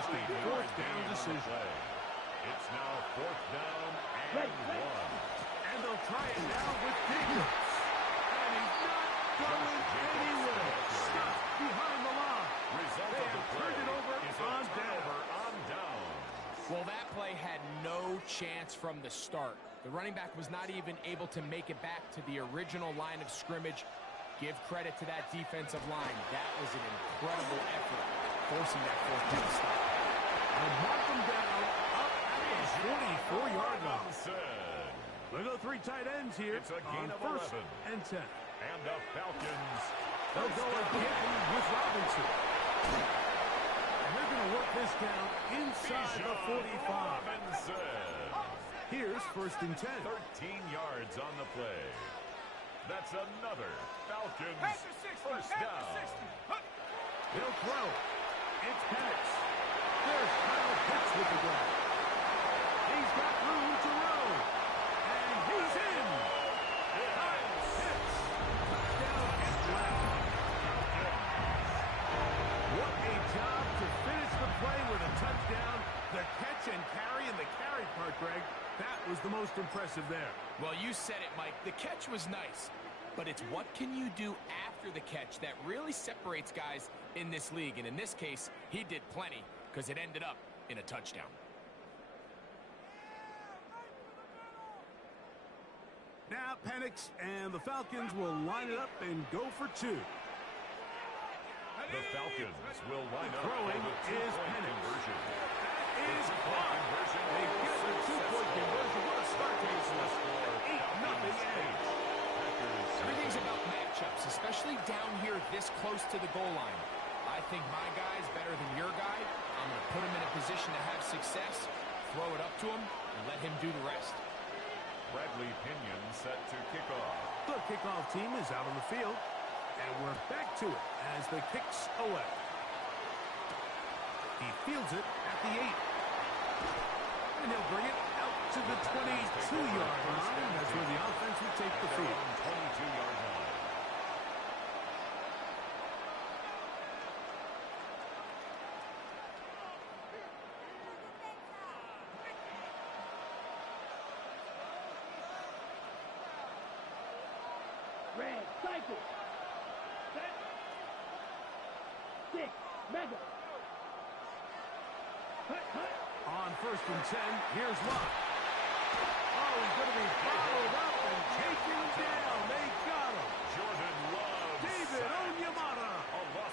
just a fourth down decision. It's now fourth down and 1. And they'll try it now with Jacobs. And he's not going anywhere. Stuck behind the line. They have turned it over on down. Well, that play had no chance from the start. The running back was not even able to make it back to the original line of scrimmage. Give credit to that defensive line. That was an incredible effort, forcing that fourth down stop. And mark them down up at the 44-yard line. We'll go 3 tight ends here. It's a gain of 1st 11. and 10. And the Falcons. They'll go again with Robinson. And they're going to work this down inside the 45. Robinson. Here's 1st and 10. 13 yards on the play. That's another Falcons first down. He'll throw. It's Penix. There's Kyle Pitts with the grab. He's got room to roll. And he's in. Kyle Pitts. Touchdown Atlanta. What a job to finish the play with a touchdown. The catch and carry and the carry part, Greg. That was the most impressive there. Well, you said it, Mike. The catch was nice, but it's what can you do after the catch that really separates guys in this league. And in this case, he did plenty because it ended up in a touchdown. Now Penix and the Falcons will line it up and go for 2. The Falcons will line up Throwing for the is two-point Penix. conversion. Is blocked. They get the 2-point conversion. What a start to this one. 8-0 edge. Everything's about matchups, especially down here this close to the goal line. I think my guy's better than your guy. I'm going to put him in a position to have success, throw it up to him, and let him do the rest. Bradley Pinion set to kick off. The kickoff team is out on the field. And we're back to it as the kicks away. He fields it at the 8. And he'll bring it out to the 22-yard line. That's where the offense will take the field. 22-yard line. Red, cycle. Set. 6, mega. On 1st and 10, here's Lott. Oh, he's going to be followed up and taken down. They got him. Jordan Love. David Onyemata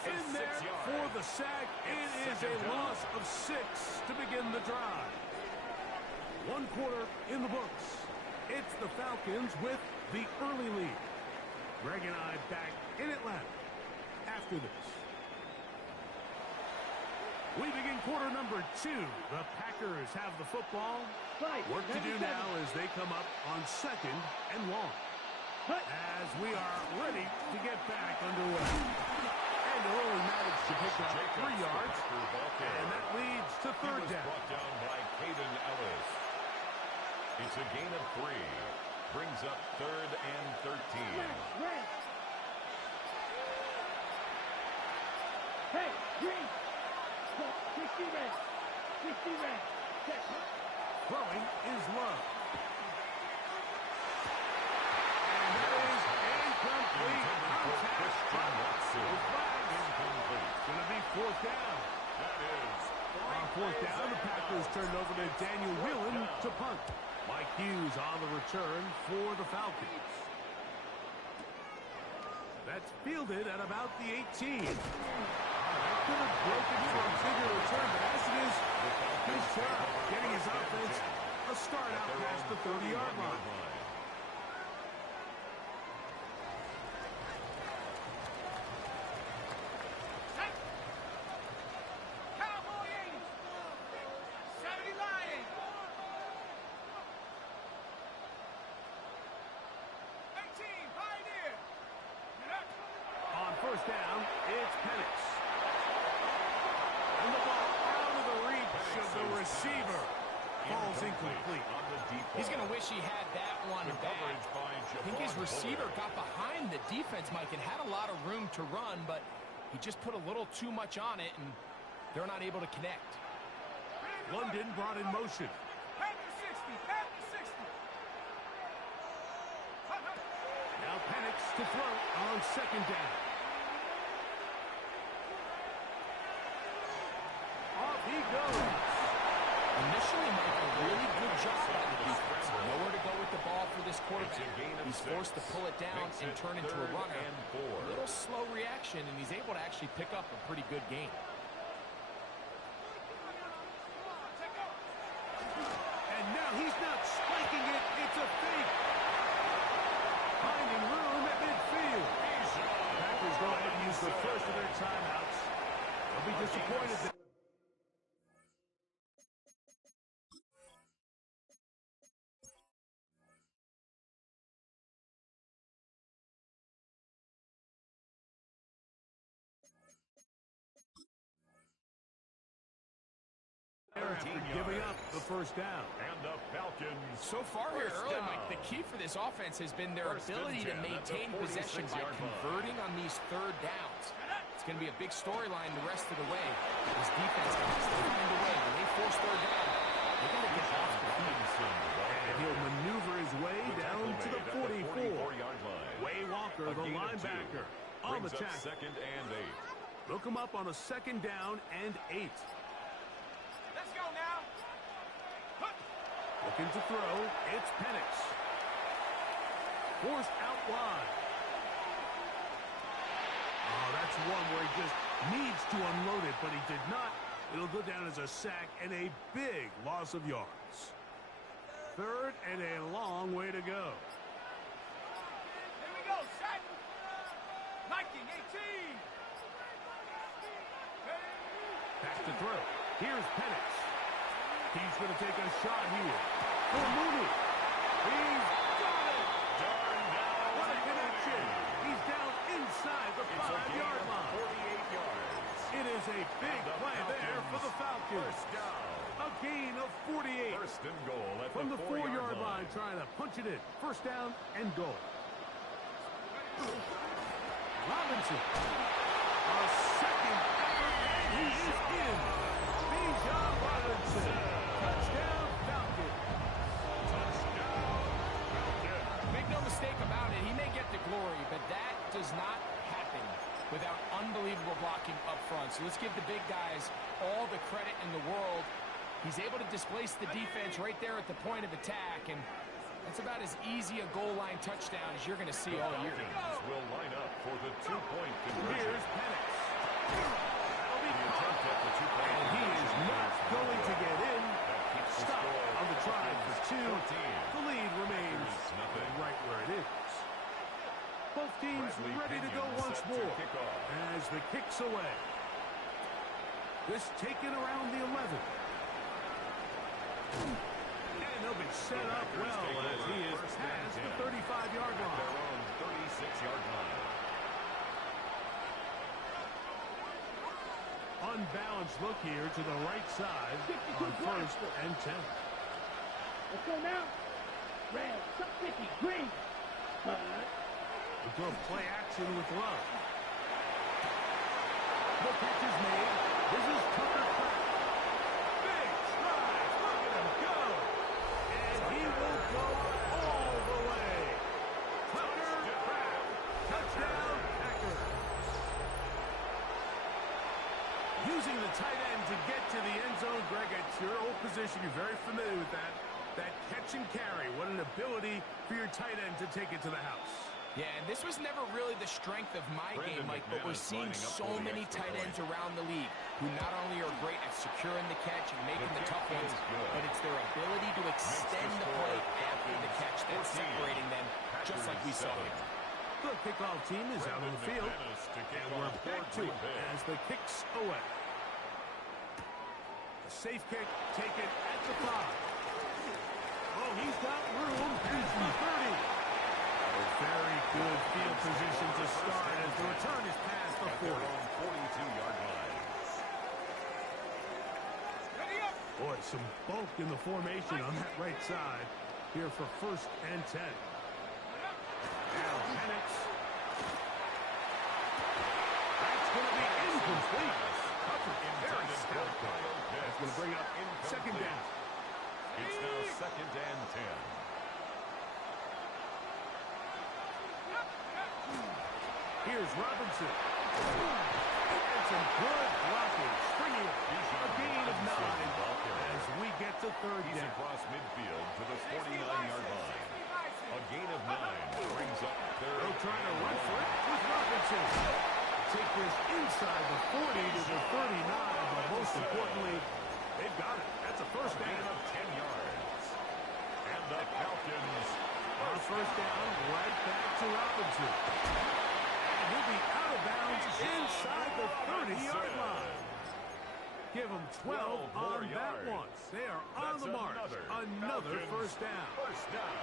in there for the sack. It is a loss of 6 to begin the drive. 1 quarter in the books. It's the Falcons with the early lead. Greg and I back in Atlanta after this. We begin quarter number 2. The Packers have the football. Work to do now as they come up on 2nd and long. As we are ready to get back underway. And they'll only manage to pick up 3 yards. And that leads to 3rd down. Brought down by Caden Ellis. It's a gain of 3. Brings up 3rd and 13. Hey, green. 60 red. 60 red. Check. Throwing is Love. And that is incomplete. Contact by Watson. Incomplete. Going to be 4th down. That is. On 4th down, the Packers turned over to Daniel Whelan to punt. Mike Hughes on the return for the Falcons. That's fielded at about the 18. That could have broken for a bigger return, but as it is, his job getting his offense a start out past the 30-yard line. On 1st down, it's Penix. And the ball out of the reach of the receiver. Falls incomplete. He's going to wish he had that one back. I think his receiver got behind the defense, Mike, and had a lot of room to run, but he just put a little too much on it, and they're not able to connect. London brought in motion. Back to 60. Back to 60. Now Penix to throw on second down. Off he goes. Initially, Mike, a really good job by the defense. Nowhere to go with the ball for this quarterback. He's forced to pull it down and turn into a runner. A little slow reaction, and he's able to actually pick up a pretty good game. And now he's not spiking it. It's a fake. Finding room at midfield. Packers go ahead and use the first of their timeouts. They'll be disappointed that after giving up the first down. And the Falcons. So far here early, Mike, the key for this offense has been their ability to maintain possession by converting on these third downs. It's going to be a big storyline the rest of the way. This defense has to find a way. When they force third down, they got to get off the field. And he'll maneuver his way down to the 44. Way Walker, the linebacker, on the tackle. Second and 8. They'll come up on a second down and 8. Let's go now. Looking to throw, it's Penix. Forced out wide. Oh, that's one where he just needs to unload it, but he did not. It'll go down as a sack and a big loss of yards. Third and a long way to go. Here we go, set. 19, 18. Back to throw. Here's Penix. He's going to take a shot here. For Mooney. He's got it. What a connection. He's down inside the 5-yard line. 48 yards. It is a big play there for the Falcons. First down. A gain of 48. First and goal at From the the 4-yard line, trying to punch it in. First down and goal. Robinson. A second effort, and he is in. Bijan Robinson. Touchdown, Falcons. Touchdown, Falcons. Make no mistake about it, he may get the glory, but that does not happen without unbelievable blocking up front. So let's give the big guys all the credit in the world. He's able to displace the defense right there at the point of attack, and that's about as easy a goal line touchdown as you're going to see all year. Falcons will line up for the 2-point conversion. Here's Penix. That'll be the attempt at the 2-point And he is not going to get in. Stop on the try for 2. 14. The lead remains right where it is. Both teams ready to go once more as the kick's away. This taken around the 11. And they'll be set up well as he is past the 35-yard line. Their own 36-yard line. Unbalanced look here to the right side on first and 10. Let's go now. Red, top 50, green. The throw play action with Love. The catch is made. This is Tucker Kraft. Big stride. Look at him go. And he will go all the way. Tucker Kraft. Touchdown, Packers. Using the tight end to get to the end zone. Greg, at your old position, you're very familiar with that. That catch and carry. What an ability for your tight end to take it to the house. Yeah, and this was never really the strength of my game, Mike, but we're seeing so many tight ends around the league who not only are great at securing the catch and making the tough ones, but it's their ability to extend the play after the catch that's separating them, just like we saw here. The kickoff team is out on the field, and we're back to it as the kick's away. A safe kick taken at the 5. Oh, he's got room. He's the 30. Very good field position to start as the return is past the 40. 42-yard line. Boy, some bulk in the formation on that right side here for first and 10. Now Penix. That's going to be incomplete. Very stout. That's going to bring up second Here's Robinson. And some good blocking. Springing a gain of 9 as we get to third He's down. across midfield to the 49-yard line. A gain of 9 brings up third. They're trying to run for it with Robinson. Take this inside the 40 to the 39, but most importantly, they've got it. That's a first down. Of 10 yards. And the Falcons on first down, right back to Robinson. And he'll be out of bounds inside the 30-yard line. Give them 12 on that one. They are on the march. Another first down. First down.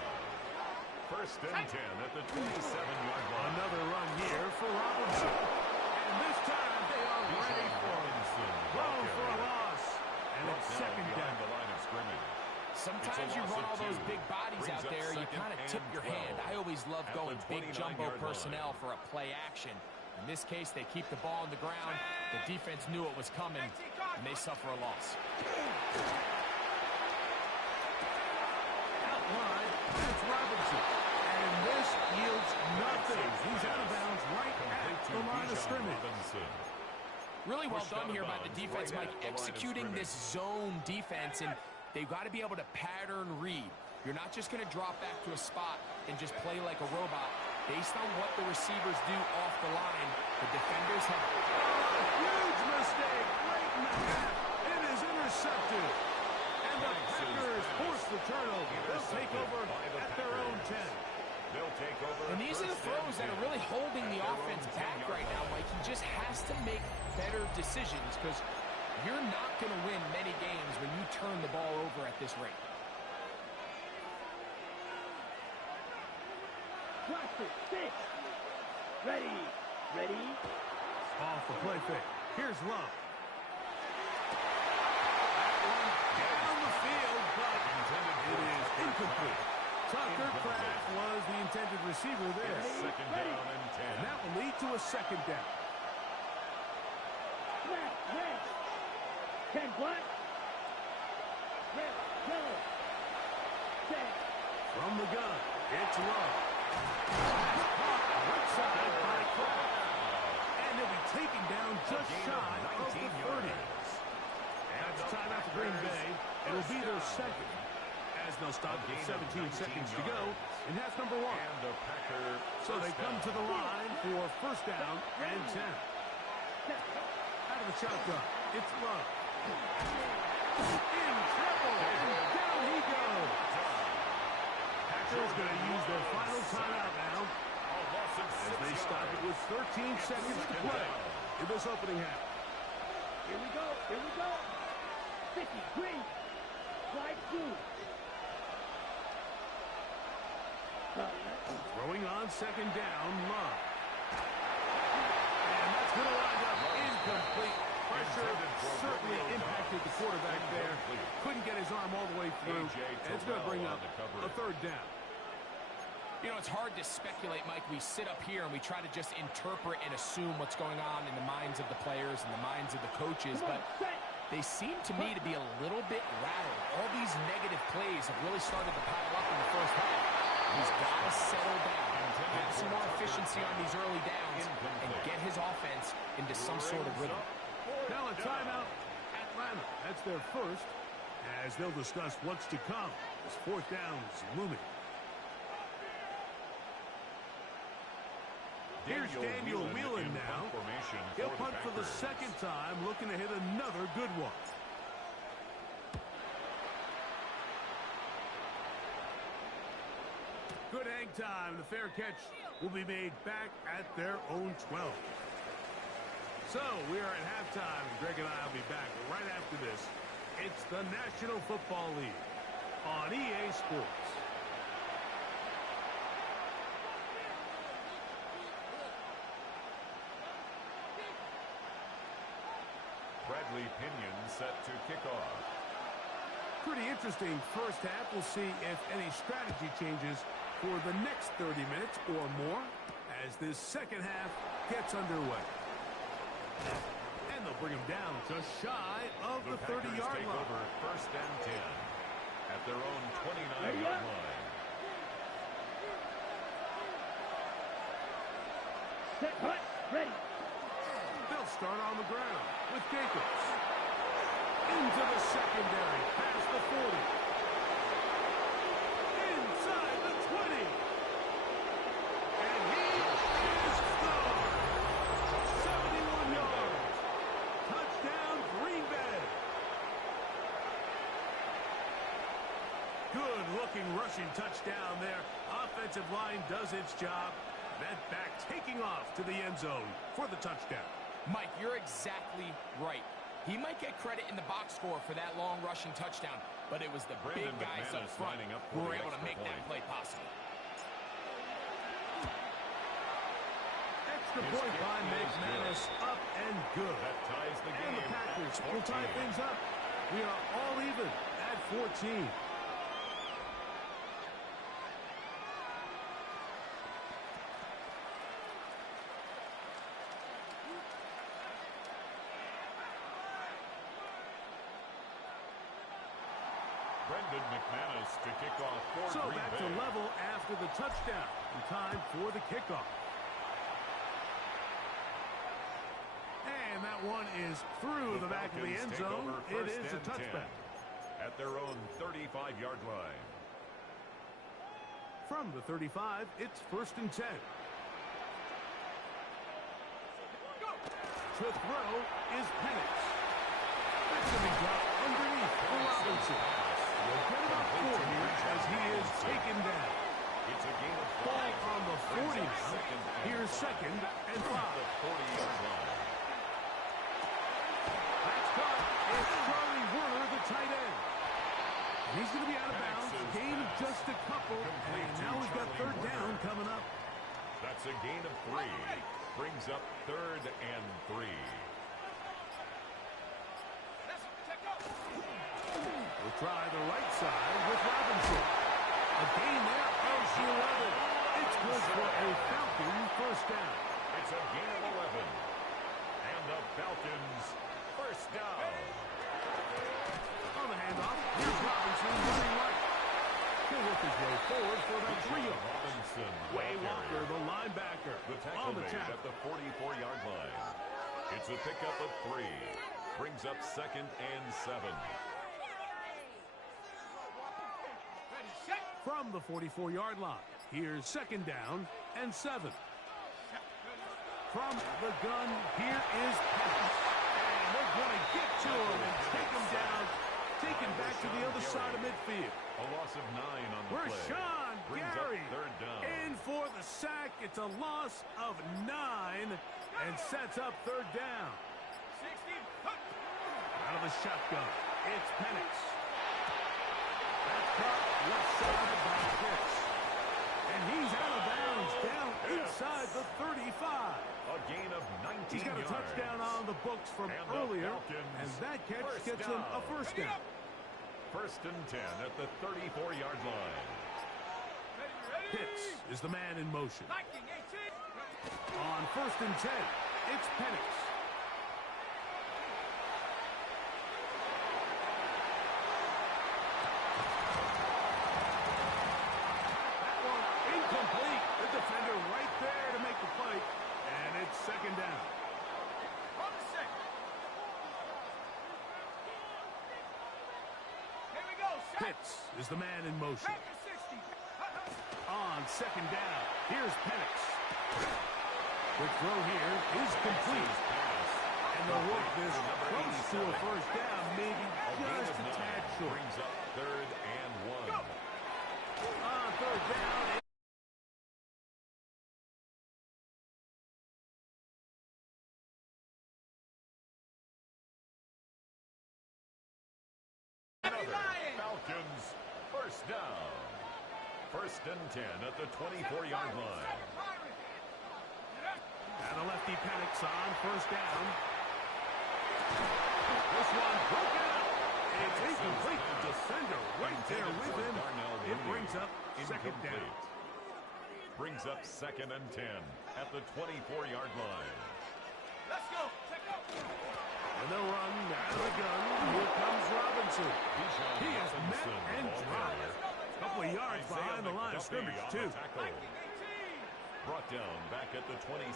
First and 10 at the 27-yard line. Another run here for Robinson. And this time they are ready for it. Thrown for a loss. And it's second down. The line of scrimmage. Sometimes you run all those big bodies out there, you kind of tip your hand. I always love going big jumbo personnel for a play action. In this case, they keep the ball on the ground. The defense knew it was coming, and they suffer a loss. Out wide, it's Robinson. And this yields nothing. He's out of bounds right at the line of scrimmage. Really well done here by the defense, Mike, executing this zone defense, and they've got to be able to pattern read. You're not just going to drop back to a spot and just play like a robot. Based on what the receivers do off the line, the defenders have... Huge mistake right in the half. It is intercepted. And the Packers force the turnover. They'll take over at their own 10. They'll take over. And these are the throws that are really holding the offense back right now, Mike. He just has to make better decisions because you're not going to win many games when you turn the ball over at this rate. Watch it. 6. Ready. Ready. Off the play fake. Here's Love. That one down the field, but it is incomplete. Tucker Craft was the intended receiver there. Second down and 10. And that will lead to a second down. Red. 10 black. Red. Yellow. 10. From the gun, it's Love. Right side by Craft. And they'll be taken down just shy of the 30. That's a timeout for Green Bay. It'll be their second. As they'll stop with 17 seconds to go in half number 1. And the Packer So they come to the line for first down and 10. Out of the shotgun, it's Love. In trouble, and down he goes. Packers going to use their final timeout now as they stop it with 13 seconds to play in this opening half. Here we go. 50. Green. Slide 2. Throwing on second down, Love. And that's going to wind up incomplete. Pressure certainly impacted the quarterback there. Couldn't get his arm all the way through. And it's going to bring up a third down. You know, it's hard to speculate, Mike. We sit up here and we try to just interpret and assume what's going on in the minds of the players and the minds of the coaches, but they seem to me to be a little bit rattled. All these negative plays have really started to pile up in the first half. He's got to settle down, have some more efficiency on these early downs, and get his offense into some sort of rhythm. Now a timeout, Atlanta. That's their first, as they'll discuss what's to come as fourth down's looming. Here's Daniel Whelan now. He'll punt for the second time, looking to hit another good one. Good hang time. The fair catch will be made back at their own 12. So we are at halftime, and Greg and I will be back right after this. It's the National Football League on EA Sports. Bradley Pinion set to kick off. Pretty interesting first half. We'll see if any strategy changes for the next 30 minutes or more as this second half gets underway. And they'll bring him down just shy of the 30-yard line. Over first and 10 at their own 29-yard line. Set, hut, ready. They'll start on the ground with Jacobs. Into the secondary, past the 40. Inside the 20. And he is gone. 71 yards. Touchdown, Green Bay. Good-looking rushing touchdown there. Offensive line does its job. That back taking off to the end zone for the touchdown. Mike, you're exactly right. He might get credit in the box score for that long rushing touchdown, but it was the big guys up front who were able to make that play possible. Extra point by McManus, up and good. That ties the game. And the Packers will tie things up. We are all even at 14. McManus to kick off for So Green back Bay. to level after the touchdown. In time for the kickoff. And that one is through the back of the end zone. It is a touchback. At their own 35-yard line. From the 35, it's 1st and 10. To throw is Penix. That's going to be dropped underneath for Robinson. We'll get about 4 here as he is taken down. It's a game of Ball on the 40 now. Here's 2nd and 5. The 40-yard line. That's caught. It's Charlie Werner, the tight end. And he's going to be out of bounds. Gain of just a couple. And now we've got 3rd down coming up. That's a gain of 3. Brings up 3rd and 3. We'll try the right side with Robinson. A gain there of 11. It's good for a Falcon 1st down. It's a gain of 11. And the Falcons 1st down. On the handoff, here's Robinson running right. He'll work his way forward for about 3 yards. Robinson. Way Walker, the linebacker, The tackle on the made tackle. at the 44-yard line. It's a pickup of 3. Brings up 2nd and 7. From the 44-yard line, here's 2nd down and 7. From the gun, here is Penix. And they're going to get to him and take him down, take him back to the other side of midfield. A loss of 9 on the play. Rashawn Brings Gary up 3rd down. in for the sack. It's a loss of 9 and sets up 3rd down. 60. Out of the shotgun, it's Penix. That's caught left side by Pitts. And he's out of bounds down inside the 35. A gain of 19 He's got a yards. touchdown on the books from And the earlier, Falcons and that catch 1st gets him a down. 1st down. 1st and 10 at the 34-yard line. Pitts is the man in motion. 19, 18. On 1st and 10, it's Penix. That one incomplete. The defender right there to make the play, and it's 2nd down. On the 2nd. Here we go. Pitts is the man in motion. Back to 60. On 2nd down, here's Penix. The throw here is complete. And they'll work this close to a 1st down, maybe just a tad short. Brings up 3rd and 1. On 3rd down. Falcons 1st down. 1st and 10 at the 24-yard line. And a lefty Penix on 1st down. This one broken out. It's incomplete. The defender right there with him. It brings up 2nd down. Brings up 2nd and 10 at the 24-yard line. Let's go. Take off. And they'll run out of the gun. Here comes Robinson. He is met and dropped. A couple of yards behind the line of scrimmage, too. Brought down back at the 27.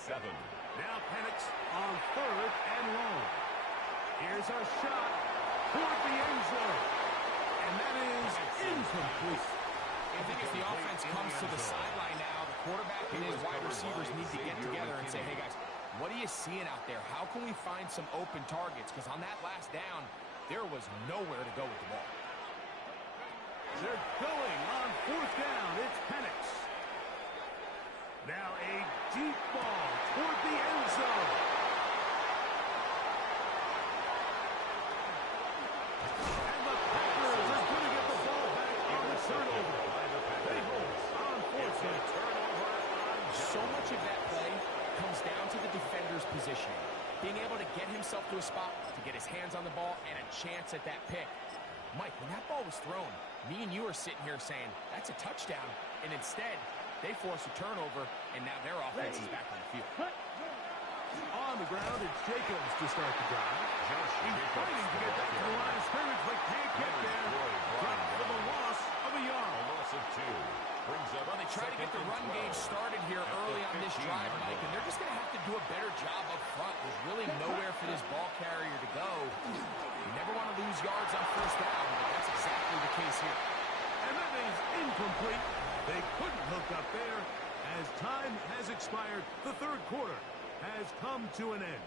Now Penix on 3rd and long. Here's our shot toward the end zone. And that is incomplete. I think as the offense comes to the sideline now, the quarterback and his wide receivers need to get together and say, hey, guys, what are you seeing out there? How can we find some open targets? Because on that last down, there was nowhere to go with the ball. They're going on 4th down. It's Penix. Now a deep ball toward the end zone. And the Packers are going to get the ball back on the turnover. They hold on 4th down. So much of that play comes down to the defender's positioning. Being able to get himself to a spot, to get his hands on the ball, and a chance at that pick. Mike, when that ball was thrown, me and you are sitting here saying, that's a touchdown. And instead, they force a turnover, and now their offense is back on the field. On the ground, it's Jacobs to start the drive. He's fighting to get back to the line of scrimmage, but can't get there. Dropped for the loss of a yard. A loss of 2. Brings up Well, they try to get the run game started here early on this drive, Mike, and they're just going to have to do a better job up front. There's really nowhere for this ball carrier to go. You never want to lose yards on 1st down, but that's exactly the case here. And that is incomplete. They couldn't hook up there. As time has expired, the 3rd quarter has come to an end.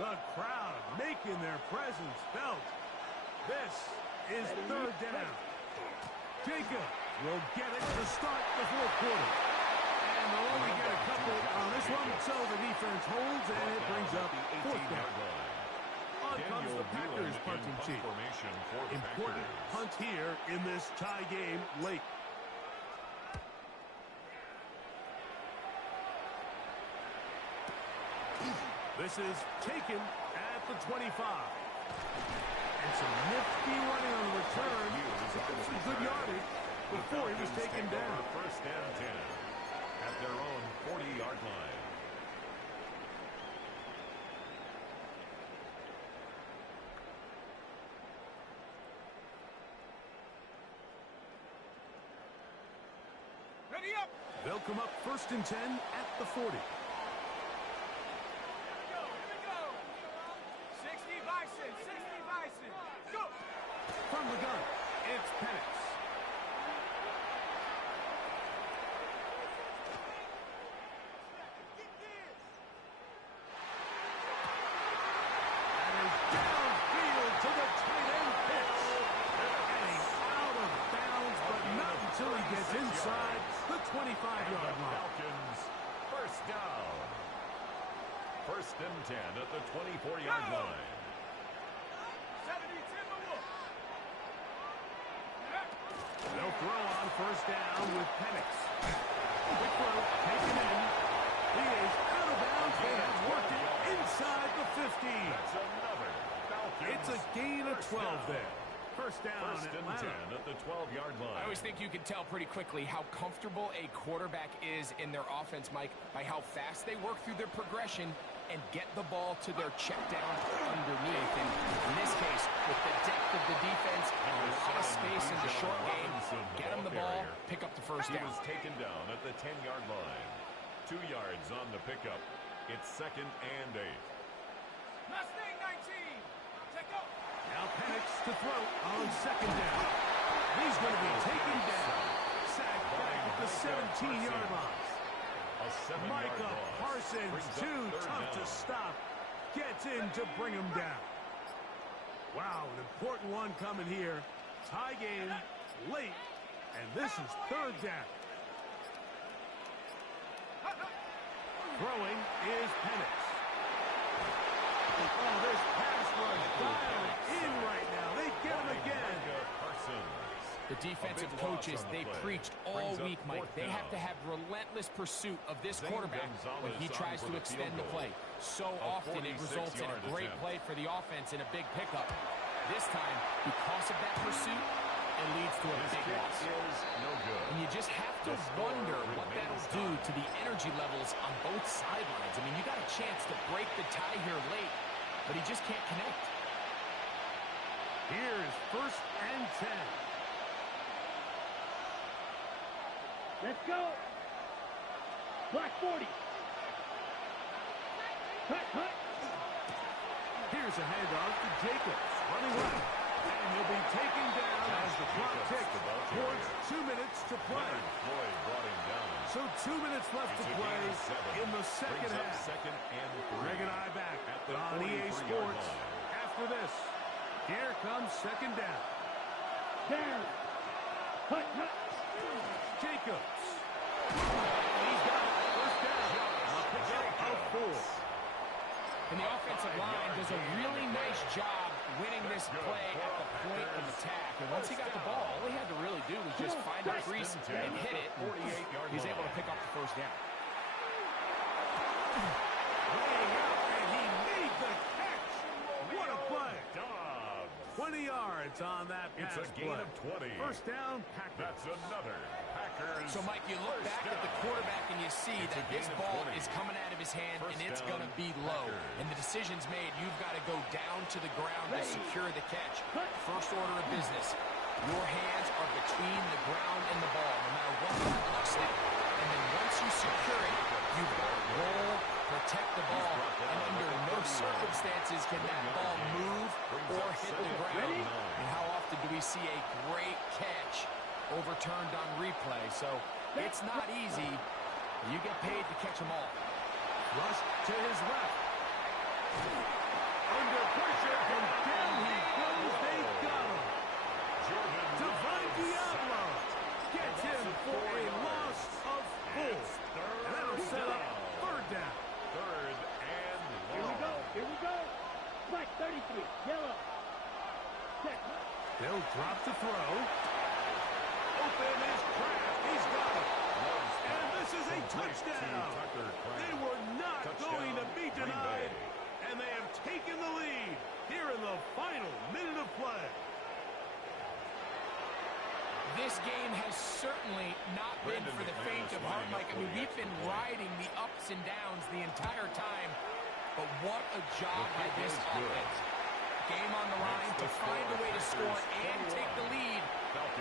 The crowd making their presence felt. This is 3rd down. Jacob will get it to start the 4th quarter. And they'll only get a couple on this one, so the defense holds, and it brings up 4th down. On comes the Packers punting team. Important punt here in this tie game late. This is taken at the 25. And some nifty running on the return. Some good yardage before he was taken down. 1st and 10 at their own 40-yard line. Ready up. They'll come up 1st and 10 at the 40. From the gun, it's Penix. And is downfield to the tight end pitch. And he's out of bounds, but not until he gets inside the 25-yard line. Falcons, 1st down. 1st and 10 at the 24-yard line. They'll throw on 1st down with Penix. Quick throw, taken in. He is out of bounds. They have worked it inside the 15. That's another Falcons. It's a gain of 12 there. 1st down 1st and Atlanta. 10 at the 12-yard line. I always think you can tell pretty quickly how comfortable a quarterback is in their offense, Mike, by how fast they work through their progression and get the ball to their check down underneath. And in this case, with the depth of the defense and a lot of space in the short game, get him the ball, pick up the 1st He down. was taken down at the 10-yard line. 2 yards on the pickup. It's 2nd and 8. Mustang 19. Check out. Now Penix to throw on 2nd down. He's going to be taken down. Sacked back at the 17-yard line. Micah Parsons, too tough to stop. Gets in to bring him down. Wow, an important one coming here. Tie game late, and this is 3rd down. Throwing is Penix. Oh, this pass rush dialed in right now. They get him again. The defensive coaches, they preached all week, Mike. They have to have relentless pursuit of this quarterback when he tries to extend the play. So often it results in a great play for the offense and a big pickup. This time, because of that pursuit it leads to a big loss. Is no good. And you just have to wonder what that'll do to the energy levels on both sidelines. I mean, you got a chance to break the tie here late, but he just can't connect. Here's 1st and 10. Let's go. Black 40. Cut. Here's a handoff to Jacobs, running left. And he'll be taken down as the clock ticks towards 2 minutes to play. Floyd brought him down. So 2 minutes left to play in the second half. Second and 3. Greg and I back At the on EA 43-yard Sports line. after this. Here comes second down. Down. Cut. Jacobs. He's got it. First down. A pickup of 4. And the offensive line does a really nice job winning this play at the point of attack. And once he got the ball, all he had to really do was just find a crease and hit it. He's able to pick up the first down. Laying out, and he made the catch. What a play. 20 yards on that pass It's a gain play. of 20. First down, Packers. That's another Packers. So, Mike, you look back at the quarterback and you see that this ball is coming out of his hand and it's going to be low. And the decision's made. You've got to go down to the ground to secure the catch. First order of business. Your hands are between the ground and the ball, no matter what that looks like. And then once you secure it, you've got to roll, protect the ball, and under no circumstances can that ball move or hit the ground. And how often do we see a great catch overturned on replay? So it's not easy. You get paid to catch them all. Rush to his left. Under pressure, and down he goes. They got him. Divine Diablo gets him for a loss of 4. And that'll set up third down. Third and long. Here we go. Black 33. Yellow. Check. They'll drop to throw. Open is Kraft. He's got it. And this is a touchdown. They were not going to be denied. And they have taken the lead here in the final minute of play. This game has certainly not been for the faint of heart, Mike. I mean, we've been riding the ups and downs the entire time. But what a job by this offense. Game on the line to find a way to score and take the lead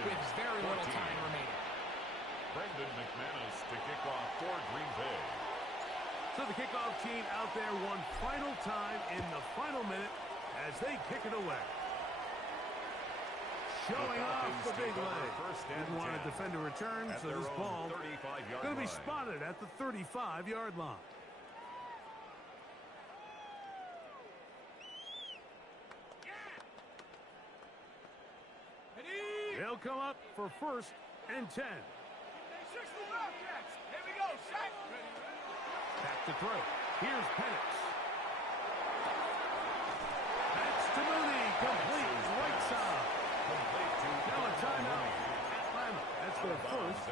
with very little time remaining. Brendan McManus to kick off for Green Bay. So the kickoff team out there one final time in the final minute as they kick it away. Showing off the big leg. Didn't want to defend a return, so this ball going to be spotted at the 35-yard line. They'll come up for 1st and 10. 60 Wildcats. Here we go. Shot. Back to throw. Here's Penix. That's to Mooney. Complete right side. Now a timeout. Atlanta. That's their first.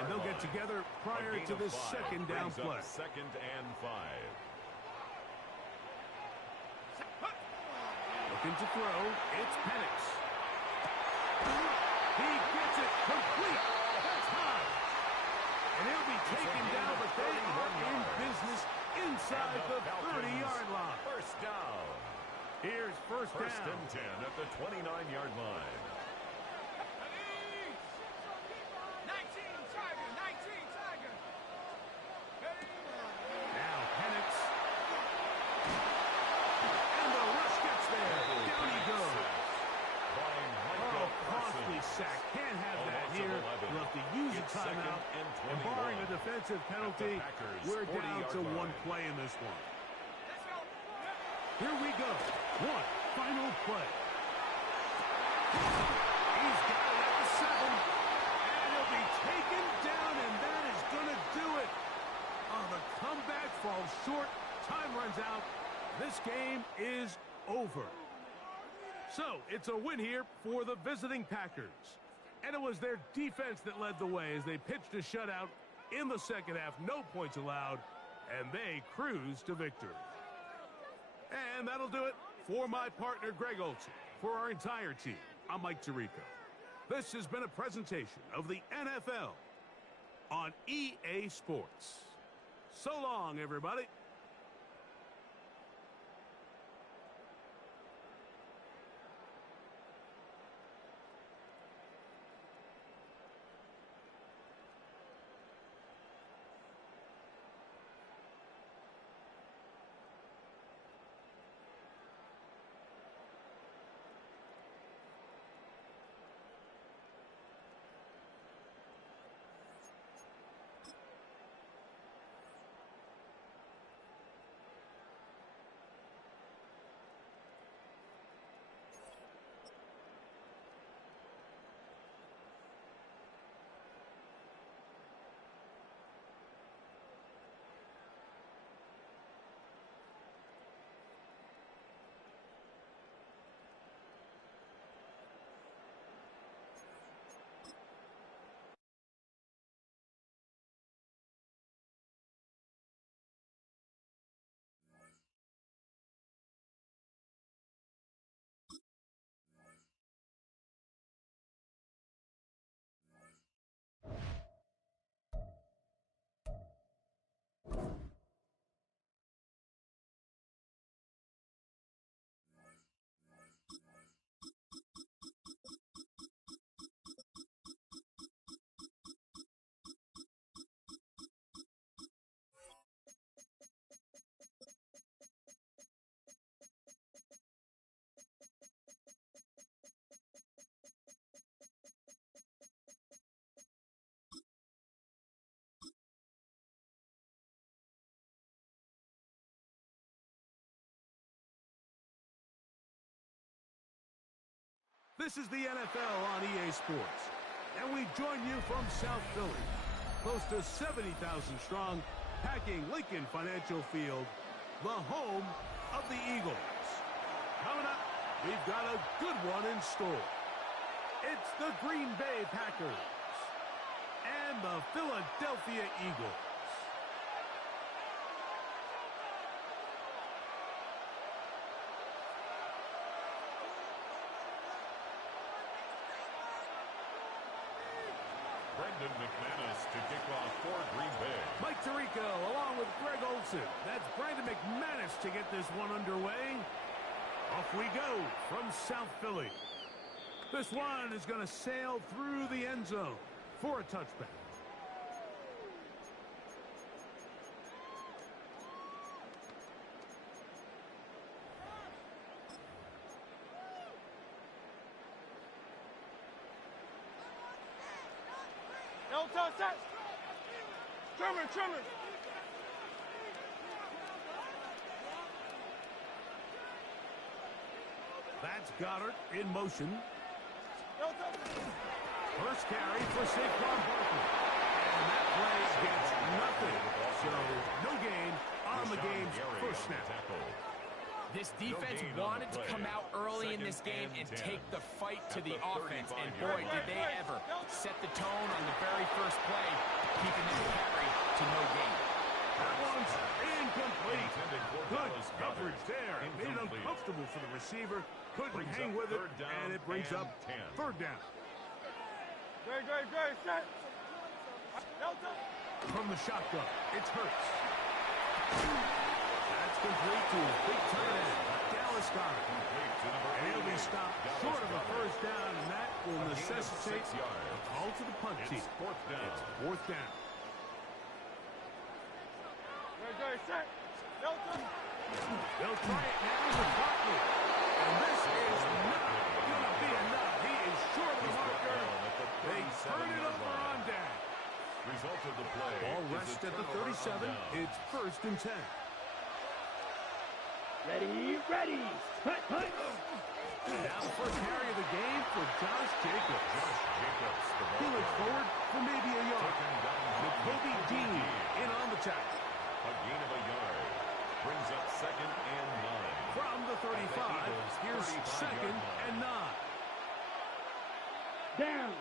And they'll get together prior to this second down play. Second and 5. Looking to throw. It's Penix. He gets it complete. That's high. And he'll be taken down, but they are in business inside the 30-yard line. First down. Here's first down. First and 10 at the 29-yard line. 19 Tiger. 19 Tiger. Now Penix. And the rush gets there. Down he goes. Costly sack. Can't have that here. You'll have to use a timeout. And barring a defensive penalty, we're down to one play in this one. Here we go. One final play. He's got it at the 7. And he'll be taken down, and that is going to do it. Oh, the comeback falls short. Time runs out. This game is over. So, it's a win here for the visiting Packers. And it was their defense that led the way as they pitched a shutout in the second half. No points allowed, and they cruised to victory. And that'll do it for my partner, Greg Olson. For our entire team, I'm Mike Tirico. This has been a presentation of the NFL on EA Sports. So long, everybody. This is the NFL on EA Sports, and we join you from South Philly, close to 70,000 strong, packing Lincoln Financial Field, the home of the Eagles. Coming up, we've got a good one in store. It's the Green Bay Packers and the Philadelphia Eagles. McManus to kick off for Green Bay. Mike Tirico along with Greg Olsen. That's Brandon McManus to get this one underway. Off we go from South Philly. This one is going to sail through the end zone for a touchback. Trimmer. That's Goddard in motion. First carry for Saquon Barkley. And that play gets nothing. So no gain on the game's first snap. This defense wanted to come out early in this game and take the fight to the offense. And boy, did they ever set the tone on the very first play, keeping this carry to no gain. That one's incomplete. Good coverage there. Made it uncomfortable for the receiver. Couldn't hang with it, and it brings up third down. Great, set. From the shotgun, it's Hurts. That's complete to big tight end, Dallas Goddard. And he'll be stopped short of a first down, and that will necessitate a call to the punt team. It's fourth down. Set. They'll try it now with Barkley. And this is not going to be enough. He is short of the marker. They turn it over on down. Result of the play. Ball rests at the 37. It's 1st and 10. Ready. Punt. Now the first carry of the game for Josh Jacobs. He looks forward for maybe a yard. Jacoby Dean in on the tackle. A gain of a yard. Brings up 2nd and 9. From the 35, here's 2nd and 9. Down.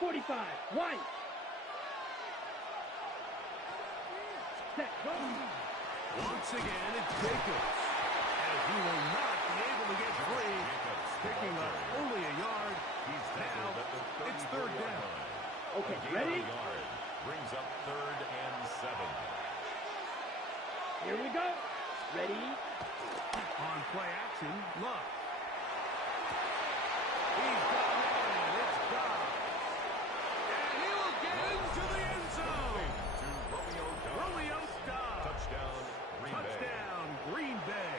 45. One. Set. Once again, it's Jacobs. And he will not be able to get free. Picking up only a yard. He's tackled at the it's 34 third yard down. line. Okay, A gain ready? of a yard. Brings up 3rd and 7. Here we go. Ready? On play action, Love. He's got it. It's Dobbs. And he will get into the end zone. To Romeo Dobbs. Touchdown, Green Bay. Touchdown, Green Bay.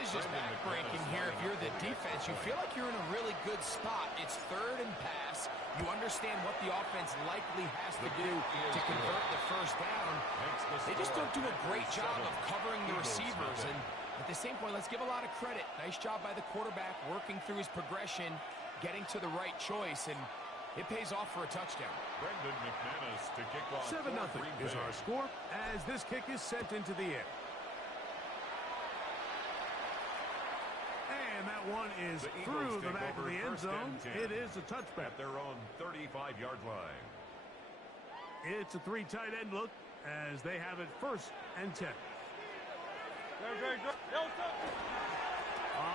This is just back-breaking here. If you're the defense, you feel like you're in a really good spot. It's 3rd and pass. You understand what the offense likely has to do to convert the first down. They just don't do a great job of covering the receivers. And at the same point, let's give a lot of credit. Nice job by the quarterback working through his progression, getting to the right choice, and it pays off for a touchdown. Brendan McManus to kick off 7-0 is our score as this kick is sent into the air. And that one is through the back of the end zone. It is a touchback. At their own 35-yard line. It's a 3 tight end look as they have it 1st and 10. On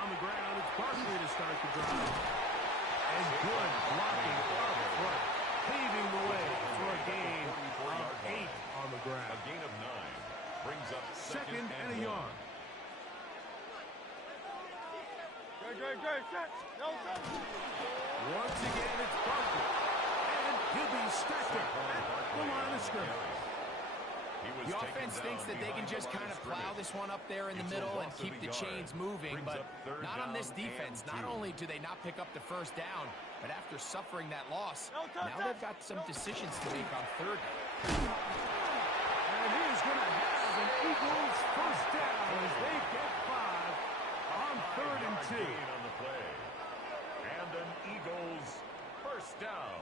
the ground, it's Barkley to start the drive. And good blocking up front, paving the way for a gain of 8 on the ground. A gain of 9 brings up 2nd and a 1. yard. Once again, it's Barkley. And he'll be stacked up at the line of scrimmage. The offense thinks that they can just kind of plow this one up there in the middle and keep the chains moving, but not on this defense. Not only do they not pick up the first down, but after suffering that loss, now they've got some decisions to make on 3rd. And he's going to have an Eagles first down as they get 5 on 3rd and 2. On the play. And an Eagles first down.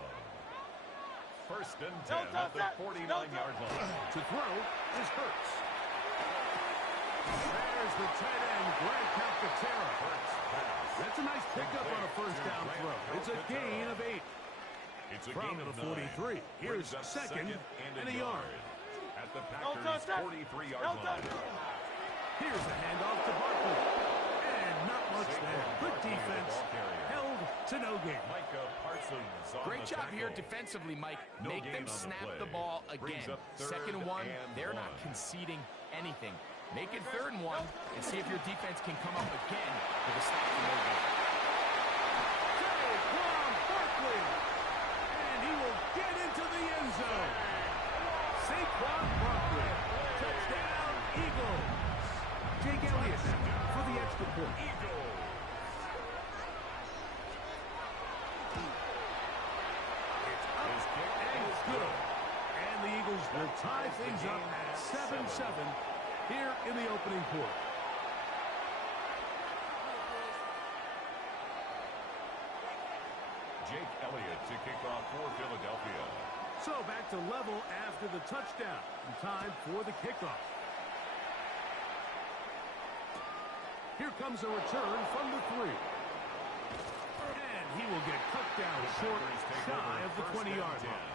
1st and 10 at the 49-yard line. To throw is Hurts. There's the tight end, Grant Calcaterra. That's a nice pickup on a first down throw. It's a gain of 8. It's a From gain of the 43. 9. Here's Brings up 2nd and a yard. yard. At the Packers' 43-yard line. Here's the handoff to Barkley. And not much there. Good defense. Held to no gain. Great job here defensively, Mike. Make them snap the ball again. 2nd and 1, they're not conceding anything. Make it 3rd and 1 and see if your defense can come up again with a stop for no gain. Saquon Barkley. And he will get into the end zone. Saquon Barkley. Touchdown, Eagles. Jake Elliott for the extra point. Good. And the Eagles will tie things up at 7-7 here in the opening quarter. Jake Elliott to kick off for Philadelphia. So back to level after the touchdown. And time for the kickoff. Here comes a return from the 3. And he will get cut down short, shy of the 20-yard line.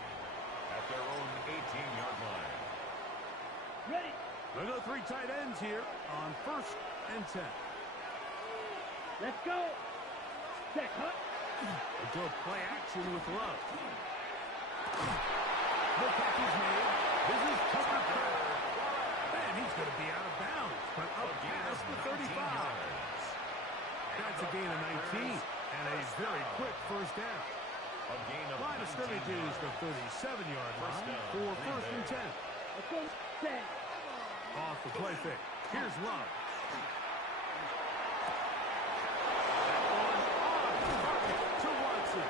At their own 18-yard line. Ready? We'll go 3 tight ends here on 1st and 10. Let's go. Check, huh? Into a play action with Love. The catch is made. This is Tucker Kraft. And he's going to be out of bounds, but up past the 35. That's a gain of 19 and a very quick first down. Line of scrimmage is the 37-yard line for 1st and 10. Let's go. Set. Off the play fake. Here's Love. To Watson.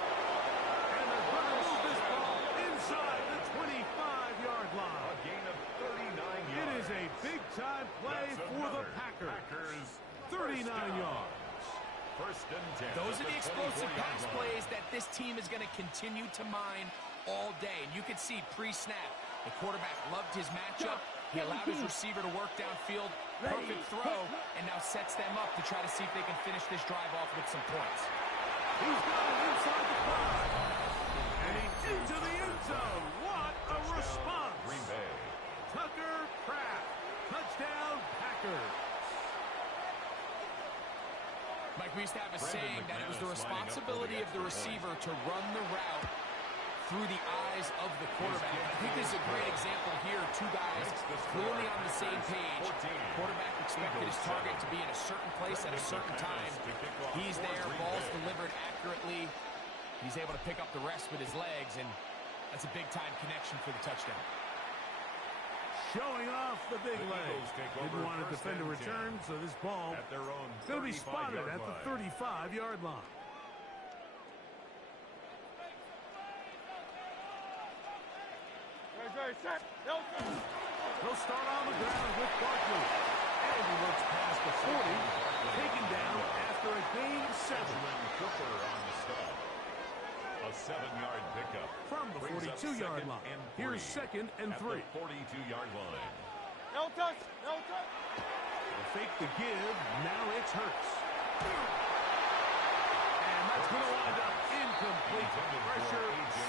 And they're going to move this ball inside the 25-yard line. A gain of 39 yards. It is a big-time play for the Packers. 39 yards. 1st and 10. Those are the explosive pass plays that this team is going to continue to mine all day. And you can see pre-snap, the quarterback loved his matchup. He allowed his receiver to work downfield. Perfect throw, and now sets them up to try to see if they can finish this drive off with some points. He's got it inside the 5. And he's into the end zone. What a response. Green Bay. Tucker Kraft. Touchdown, Packers. Mike, we we used to have a saying that it was the responsibility of the receiver to run the route through the eyes of the quarterback. I think this is a great example here. Two guys clearly on the same page. Quarterback expected his target to be in a certain place at a certain time. He's there, ball's delivered accurately. He's able to pick up the rest with his legs, and that's a big-time connection for the touchdown. Showing off the big legs. Didn't want to defend a return, so this ball is going to be spotted at the 35-yard line. He'll start on the ground with Barkley. And he looks past the 40, taken down after a gain 7. Cooper on the stop. A 7-yard pickup. From the 42-yard line. Here's 2nd and 3. 42-yard line. No touch. No touch. They'll fake the give. Now it's Hurts. And that's going to wind up incomplete. Pressure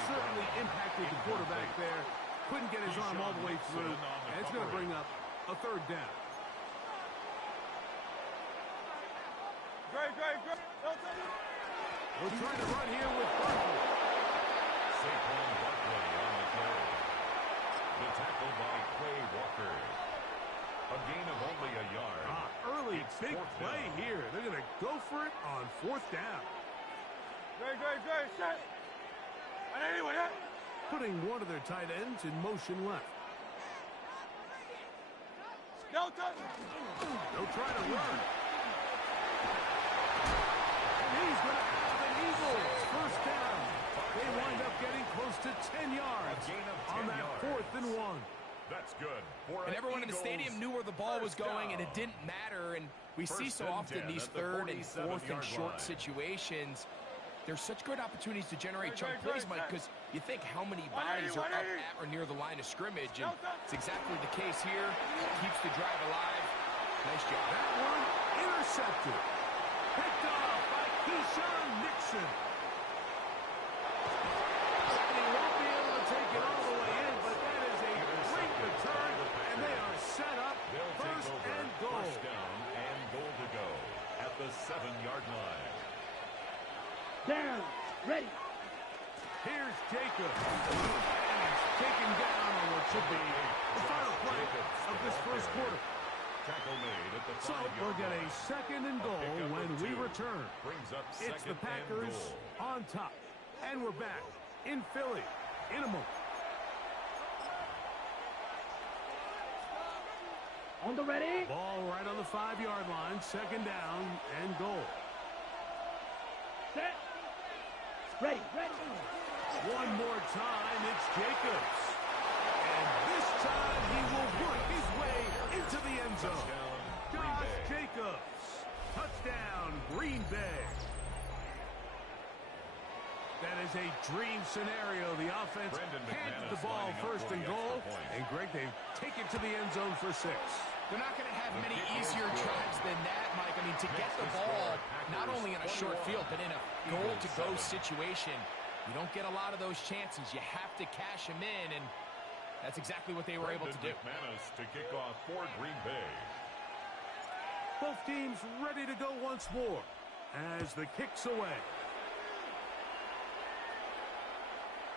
certainly impacted the quarterback there. Couldn't get his arm all the way through. And it's going to bring up a 3rd down. Great. No touch. We're trying to run here with Barkley. Saquon Barkley on the carry. The tackle by Quay Walker. A gain of only a yard. Early big play here. They're going to go for it on 4th down. Great. Set. And anyone hit. Putting one of their tight ends in motion left. No touch. They'll try to run. And he's going to have an Eagles 1st down. They wind up getting close to 10 yards on that 4th and 1. That's good. And everyone in the stadium knew where the ball was going, and it didn't matter. And we see so often these 3rd and 4th and short situations. There's such good opportunities to generate chunk plays, Mike, because you think how many bodies are up at or near the line of scrimmage, and it's exactly the case here. Keeps the drive alive. Nice job. That one intercepted. Picked off by Keyshawn Nixon. And he won't be able to take it all the way in, but that is a great return, and they are set up. First and goal. First down and goal to go at the 7-yard line. Down. Ready. Here's Jacob. And he's taken down on what should be the final play of this 1st quarter. Tackle made at the 5-yard line. So we'll get a 2nd and goal when we return. Brings up It's the 2nd Packers and goal. on top. And we're back in Philly in a moment. On the ready. Ball right on the 5-yard line. 2nd down and goal. Set. Ready. One more time, it's Jacobs. And this time he will work his way into the end zone. Josh Jacobs. Touchdown, Green Bay. That is a dream scenario. The offense handed the ball 1st and goal. And Greg, they take it to the end zone for 6. They're not going to have many easier drives than that, Mike. I mean, to get the ball not only in a short field, but in a goal-to-go situation, you don't get a lot of those chances. You have to cash them in, and that's exactly what they were able to do. McManus to kick off for Green Bay. Both teams ready to go once more as the kick's away.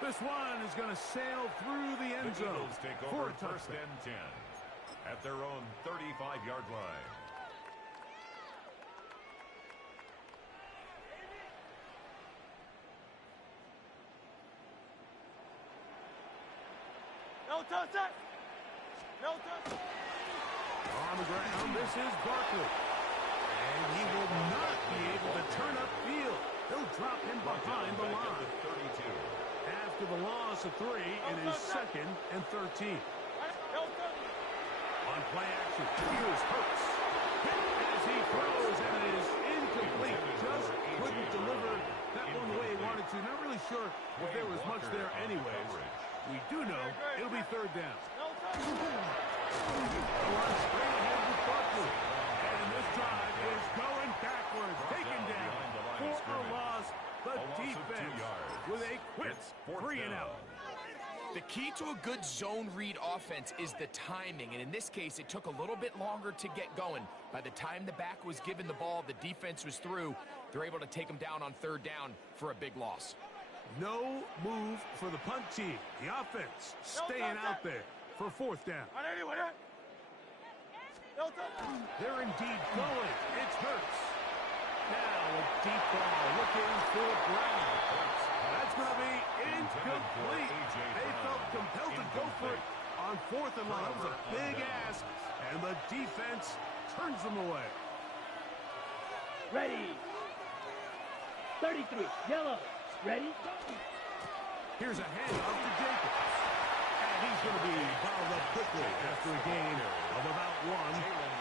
This one is going to sail through the end zone. The Eagles take over 1st and 10 at their own 35-yard line. No touch. No touch. On the ground, this is Barkley. And he will not be able to turn upfield. They'll drop him behind the line. After the loss of 3, it is 2nd and 13. On play action, here's Hurts. As he throws, and it is incomplete. Just couldn't deliver that one the way he wanted to. Not really sure if there was much there anyways. We do know it'll be 3rd down. The run straight ahead with Barkley. And this drive is going backwards. Taken down for a loss. The defense with a quick 3 and out. The Key to a good zone read offense is the timing, and in this case, it took a little bit longer to get going. By the time the back was given the ball, the defense was through. They're able to take them down on third down for a big loss. No move for the punt team. The offense staying out there for fourth down. They're indeed going. It's Hurts. Now a deep ball looking for ground. That's going to be incomplete. They felt compelled to go for it on fourth and long. It was a big ask, and the defense turns them away. Ready. 33, yellow. Ready? Here's a handoff to Jacobs. And he's going to be fouled up quickly after a gain of about one.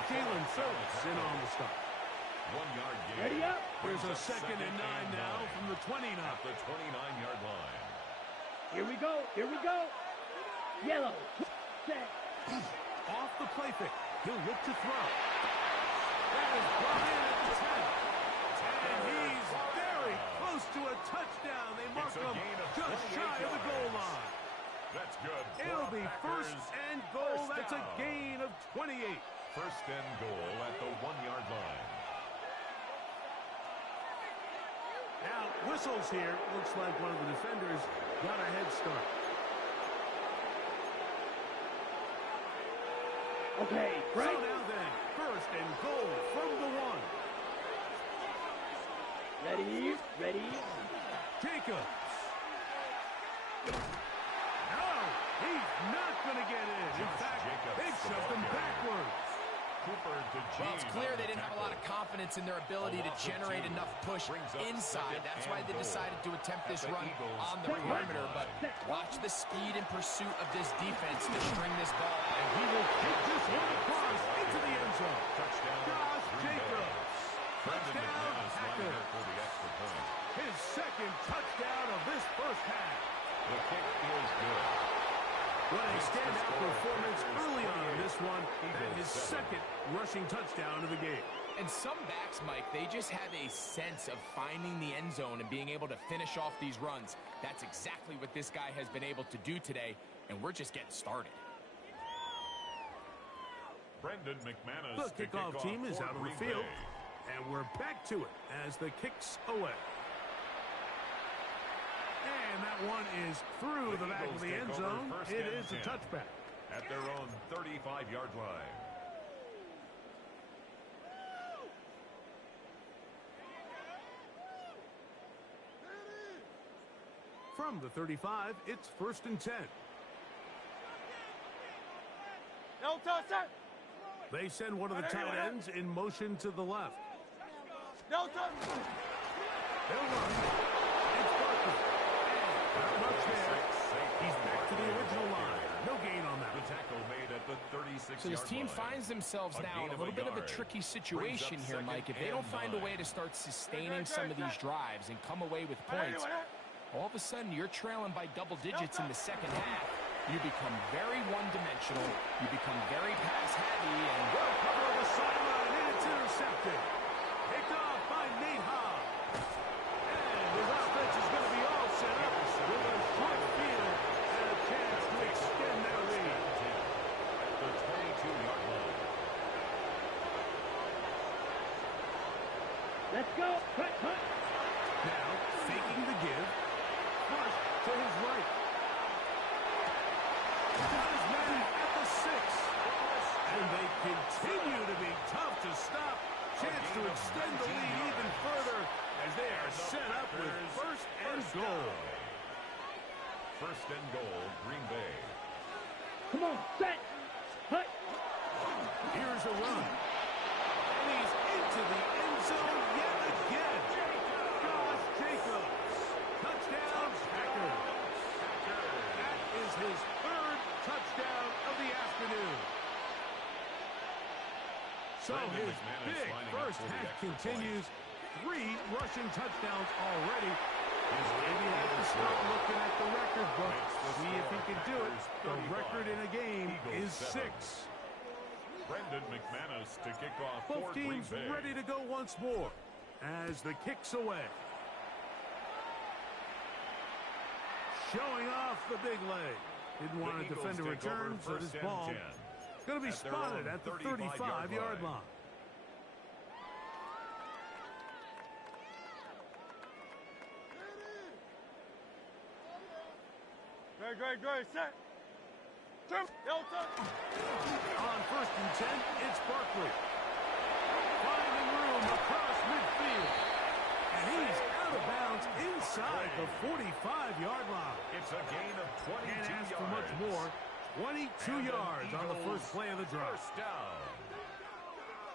Jalen Phillips in on the stop. 1 yard gain. Ready up. Here's a second and 9 now from the 29. At the 29-yard line. Here we go. Here we go. Yellow. Set. Off the play fake. He'll look to throw. That is brought in at the 10. And he's very close to a touchdown. They mark him just shy of the goal line. That's good. It'll be first and goal. That's a gain of 28. First and goal at the 1 yard line. Now, whistles here. Looks like one of the defenders got a head start. Okay, right. So now then, first and goal from the 1. Ready, ready. Jacobs. No, he's not going to get in. In fact, they've shoved him backwards. Cooper to Well, it's clear they didn't have a lot of confidence in their ability to generate enough push inside. That's why they decided to attempt this run on the perimeter. But watch the speed and pursuit of this defense to string this ball. And he will kick this one across into the end zone. Touchdown. Josh Jacobs. Touchdown, Packers. For the extra point. His second touchdown of this first half. The kick is good. What a standout performance early on in this one, and his second rushing touchdown of the game. And some backs, Mike, they just have a sense of finding the end zone and being able to finish off these runs. That's exactly what this guy has been able to do today, and we're just getting started. Brendan McManus. The kickoff team is out on the field, and we're back to it as the kick's away. And that one is through the back of the end zone. It is a touchback. At their own 35-yard line. From the 35, it's first and 10. No touch it. They send one of the tight ends in motion to the left. No touch. They'll run. It's Barkley. Not much there. He's back to the original line. No gain on that. The tackle made at the 36-yard So this team line. finds themselves now in a little bit of a tricky situation here, Mike. If they don't find a way to start sustaining some of these drives and come away with points, all of a sudden you're trailing by double digits in the second half. You become very one-dimensional. You become very pass-heavy. And Well, cover of the sideline, and it's intercepted. Picked off by Nate Hobb. And his offense is going to be all set up with a short field and a chance to extend their lead. At the 22-yard line. Let's go. Cut, cut. Now, faking the give. Flush to his right. Got his man at the 6. And they continue to be tough to stop. Chance to extend the lead even further as they are set up with first and goal. First and goal, Green Bay. Come on, set. Hut. Here's a run. And he's into the end zone yet again. Josh Jacobs. Touchdown, Packers. That is his third touchdown of the afternoon. So his big first half continues. 3 rushing touchdowns already. Maybe have to start looking at the record book. See if he can do it. The record in a game is 6. Brendan McManus to kick off for Both Green teams Bay. ready to go once more as the kick's away. Showing off the big leg. Didn't want to defend a return, so this ball going to be spotted at the 35-yard line. Great, set. On 1st and 10, it's Barkley. Finding room across midfield. And he's out of bounds inside the 45-yard line. It's a gain of 22 Can't ask yards. for much more. 22 yards on the first play of the drive. First down.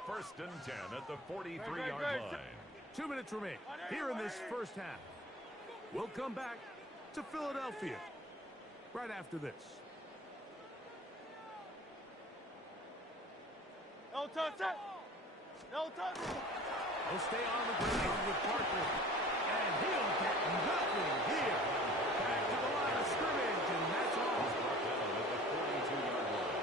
1st and 10 at the 43-yard line. 2 minutes remain here in this first half. We'll come back to Philadelphia right after this. No touch. He'll stay on the ground with Barkley. And he'll get nothing here. Back to the line of scrimmage, and that's all. He's brought down at the 42-yard line.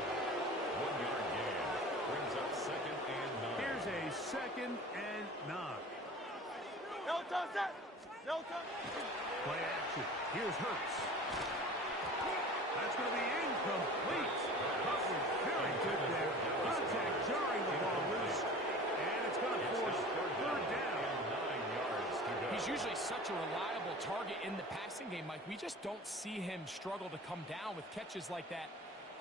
1-yard gain. Brings up 2nd and 9. Here's a 2nd and 9. No touch. Play action. Here's Hurts. That's going to be incomplete. Coverage very good there. Contact jarring the ball loose. And it's going to force 3rd down. 9 yards to go. He's usually such a reliable target in the passing game, Mike. We just don't see him struggle to come down with catches like that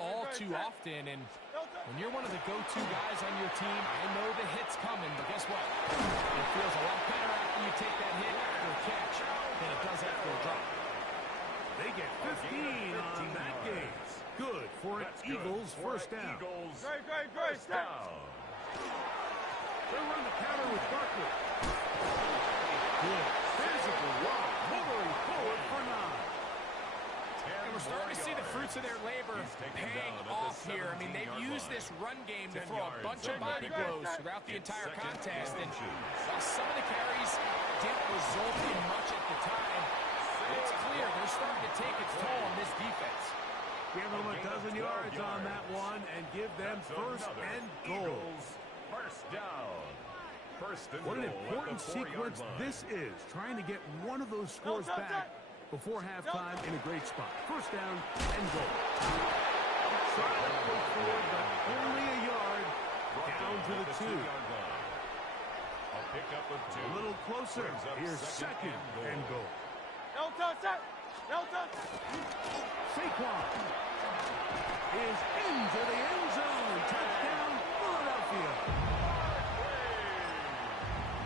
all too often. And when you're one of the go-to guys on your team, I know the hit's coming, but guess what? It feels a lot better after you take that hit after a catch than it does after a drop. They get 15 on that game. Good for an Eagles first down. Eagles Great, first set. down. They'll run the counter with Barkley. Good physical run. Moving forward for 9. And we're starting to see the fruits of their labor paying off here. I mean, they've used this run game to throw a bunch of body blows throughout the entire contest. And while some of the carries didn't result in much at the time, it's clear they're starting to take its toll on this defense. Give them a dozen yards on that one and give them first and goal. First down. First and What an goal important at the 4-yard sequence line. this is, trying to get one of those scores back before halftime in a great spot. First down and goal. Try to push forward, but only a yard down to the 2. A pickup of 2. A little closer. Here's 2nd and goal. No touch. Saquon is into the end zone. Touchdown, Philadelphia.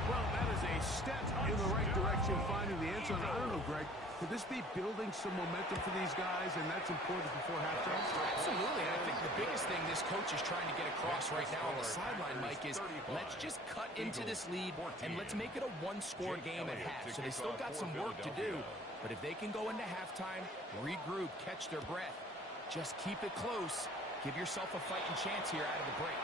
Well, that is a step in the right direction, finding the end zone. I don't know, Greg. Could this be building some momentum for these guys, and that's important before halftime? Absolutely. I think the biggest thing this coach is trying to get across right now on the sideline, Mike, is let's just cut into this lead and let's make it a one-score game at half. So they still got some work to do. But if they can go into halftime, regroup, catch their breath, just keep it close, give yourself a fighting chance here out of the break.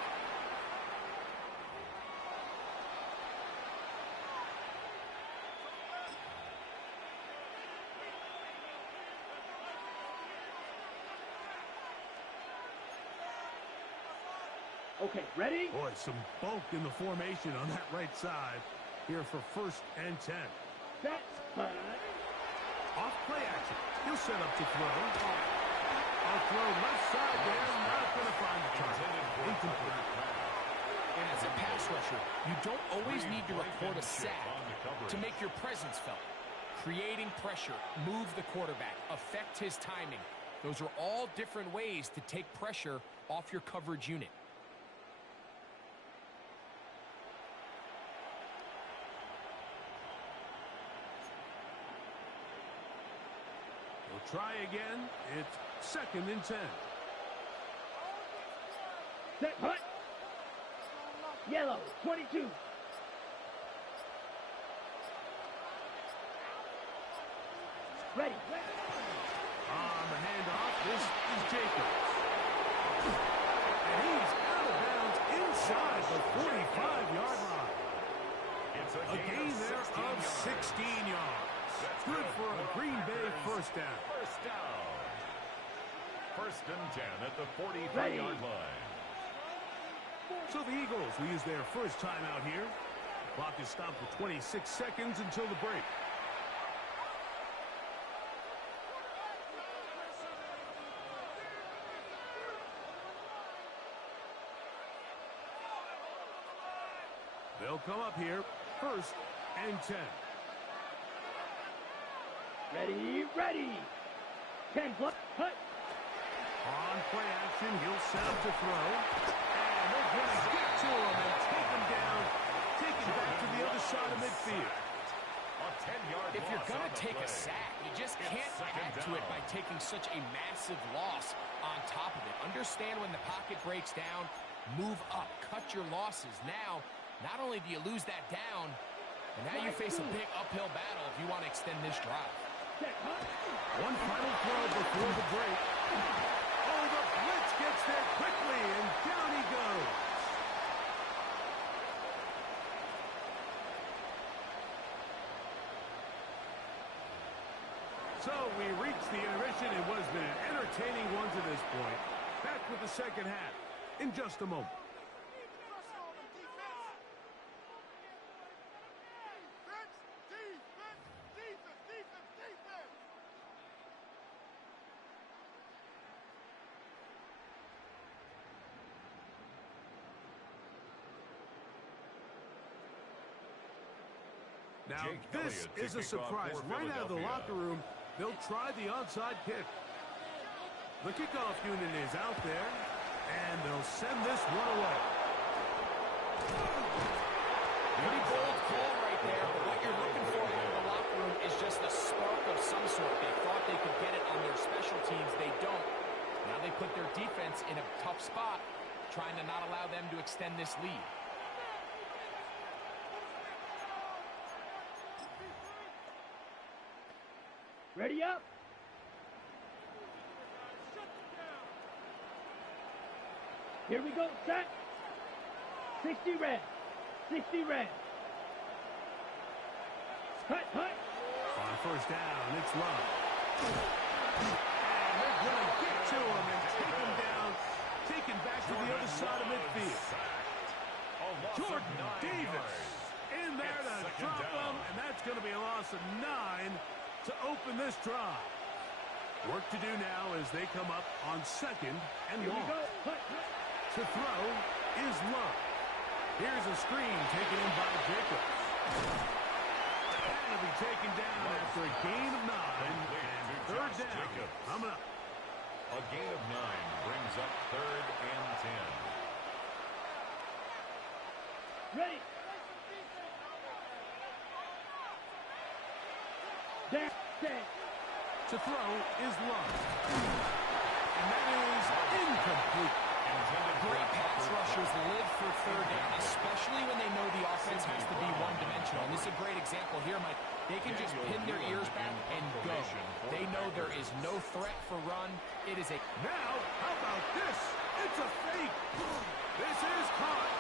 Okay, ready? Boy, some bulk in the formation on that right side here for 1st and 10. Set. Off play action. He'll set up to throw. I'll throw left side there. Not going to find the target. Incomplete. And as a pass rusher, you don't always need to record a sack to make your presence felt. Creating pressure, move the quarterback, affect his timing. Those are all different ways to take pressure off your coverage unit. We'll try again. It's 2nd and 10. Set. Hut. Yellow. 22. Ready. On the handoff, this is Jacobs. And he's out of bounds inside the 45-yard line. It's A gain there of 16 yards. Good for a Green Bay first down. First down. 1st and 10 at the 43-yard line. So the Eagles will use their first timeout here. Clock is stopped for 26 seconds until the break. They'll come up here, 1st and 10. Ready, ready. 10 plus, hut. On play action, he'll set up to throw. And they're going to get to him and take him down, take him back to the other side of midfield. If you're going to take a sack, you just can't add to it by taking such a massive loss on top of it. Understand when the pocket breaks down, move up, cut your losses. Now, not only do you lose that down, but now you face a big uphill battle if you want to extend this drive. One final throw before the break. Oh, the blitz gets there quickly, and down he goes. So we reached the intermission. It was an entertaining one to this point. Back with the second half in just a moment. Now, this is a surprise. Right out of the locker room, they'll try the onside kick. The kickoff unit is out there, and they'll send this one away. Pretty bold call right there, but what you're looking for out of the locker room is just a spark of some sort. They thought they could get it on their special teams. They don't. Now they put their defense in a tough spot, trying to not allow them to extend this lead. Ready up. Here we go, set. 60 red. 60 red. Hut, hut. On 1st down, it's Love. And they're going to get to him and take him down, take him back to the other side of midfield. Jordan Davis in there to drop him, and that's going to be a loss of 9 to open this drive. Work to do now as they come up on 2nd and long. To throw is Love. Here's a screen taken in by Jacobs. That'll be taken down after a gain of 9. And 3rd down coming up. A gain of 9 brings up 3rd and 10. Ready. There, set. To throw is Love. And that is incomplete. Great pass rushers live for 3rd down, especially when they know the offense has to be one-dimensional. And this is a great example here, Mike. They can just pin their ears back and go. They know there is no threat for run. It is a... Now, how about this? It's a fake. This is caught.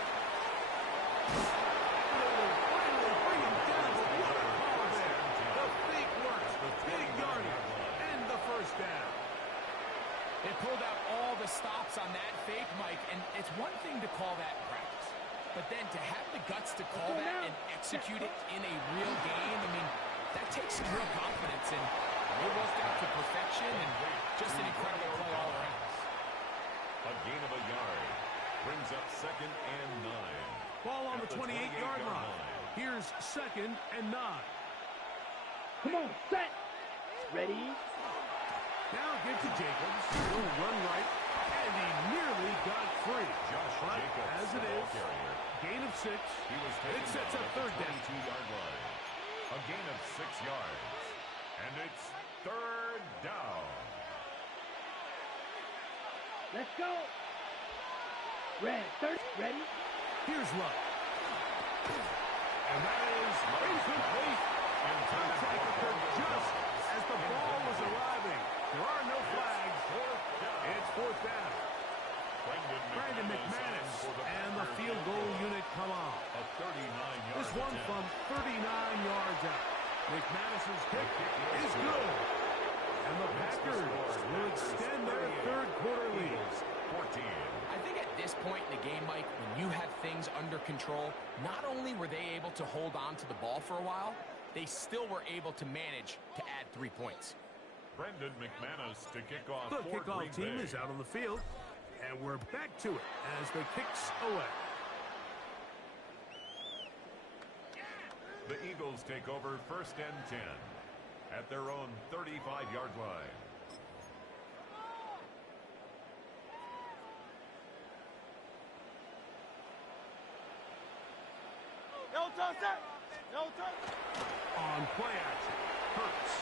Finally bring him down. What a call there. The fake works. Big yardage. And the 1st down. They pulled out all the stops on that fake, Mike, and it's one thing to call that in practice. But then to have the guts to call that and execute it in a real game, I mean, that takes some real confidence, and it worked out to perfection, and just an incredible play all around. A gain of a yard brings up 2nd and 9. Ball on the 28-yard line. Here's 2nd and 9. Come on, set. Ready. Now get to Jacobs. He'll run right, and he nearly got free. But as it is, gain of 6. It sets up 3rd down. 22-yard line. A gain of 6 yards. And it's 3rd down. Let's go. Red, 3rd, ready. Here's Love. And that is incomplete. Contact occurred just as the ball was arriving. There are no flags. It's 4th down. Brandon McManus and the field goal unit come on. This one from 39 yards out. McManus's kick is good. And the Packers will extend their 3rd quarter lead. 14. I think at this point in the game, Mike, when you have things under control, not only were they able to hold on to the ball for a while, they still were able to manage to add 3 points. Brendan McManus to kick off. The kickoff team is out on the field, and we're back to it as the kick's away. The Eagles take over 1st and 10 at their own 35-yard line. No touch that. No touch. On play action, Hurts.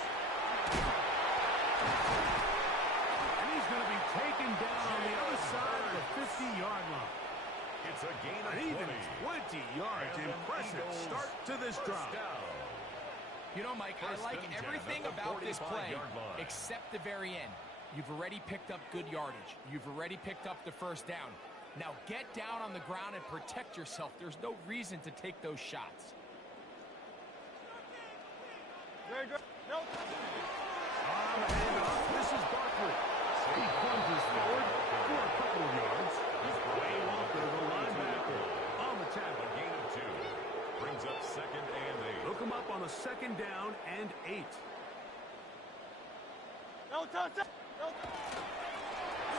And he's going to be taken down on the other side of the 50-yard line. It's a gain of An even 20. 20 yards. Impressive start to this drive. You know, Mike, I like everything about this play except the very end. You've already picked up good yardage. You've already picked up the first down. Now get down on the ground and protect yourself. There's no reason to take those shots. Very good. No. On the handoff, this is Barkley. He plunges forward for a couple of yards. Way Walker, the linebacker, on the tackle. A gain of 2. Brings up 2nd and 8. Hook him up on a 2nd down and 8. No touch that. No touch.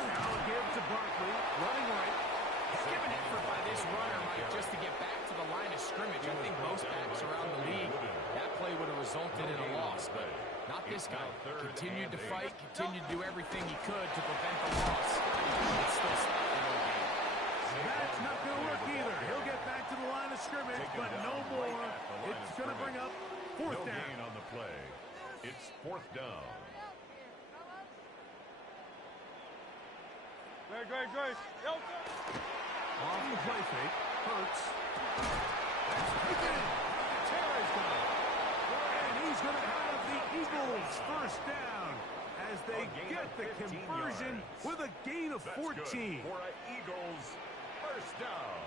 Now give to Barkley, running right. Give an effort by this runner, Mike, just to get back to the line of scrimmage. I think most backs around the league, that play would have resulted in a loss, but not this guy. Continued to fight, continued to do everything he could to prevent the loss. It's still stopped in the game. That's not going to work either. He'll get back to the line of scrimmage, but no more. It's going to bring up 4th down. No gain on the play. It's 4th down. Great, great, great. No touch. Off the play fake, Hurts. That's taken in. Terry's gone. And he's going to have the Eagles 1st down as they get the conversion with a gain of 14. That's good for an Eagles 1st down.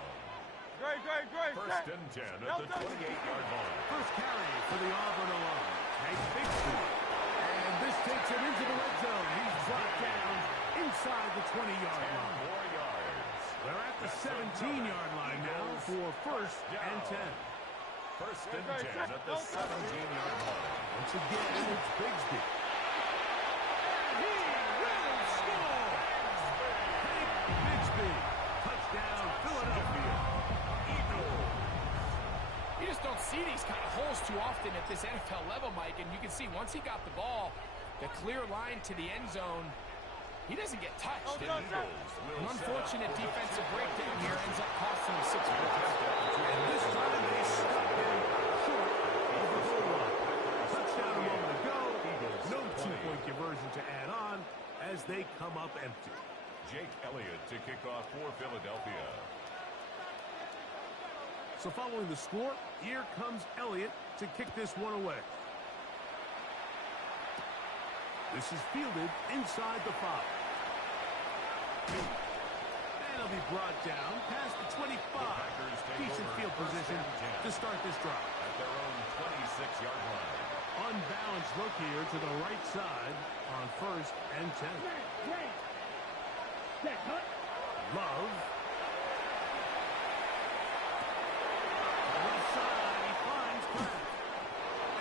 Great, great, great. 1st and 10 at the 28-yard line. First carry for the Auburn alone. Makes big score. And this takes him into the red zone. He's dropped down inside the 20-yard line. 10 more yards. They're at the 17-yard line now for 1st and 10. 1st and 10 at the 17-yard line. Once again, it's Bigsby. And he will score! Hank Bigsby. Touchdown, Philadelphia. Eagles. You just don't see these kind of holes too often at this NFL level, Mike, and you can see once he got the ball, the clear line to the end zone, he doesn't get touched. An unfortunate defensive breakdown here ends up costing him 6 points. And this time they stop him short of the goal line. Touchdown a moment ago. No 2-point conversion to add on as they come up empty. Jake Elliott to kick off for Philadelphia. So following the score, here comes Elliott to kick this one away. This is fielded inside the 5. And he'll be brought down past the 25. Decent field position to start this drive. At their own 26-yard line. Unbalanced look here to the right side on 1st and 10. Love. Left side, he finds Pratt.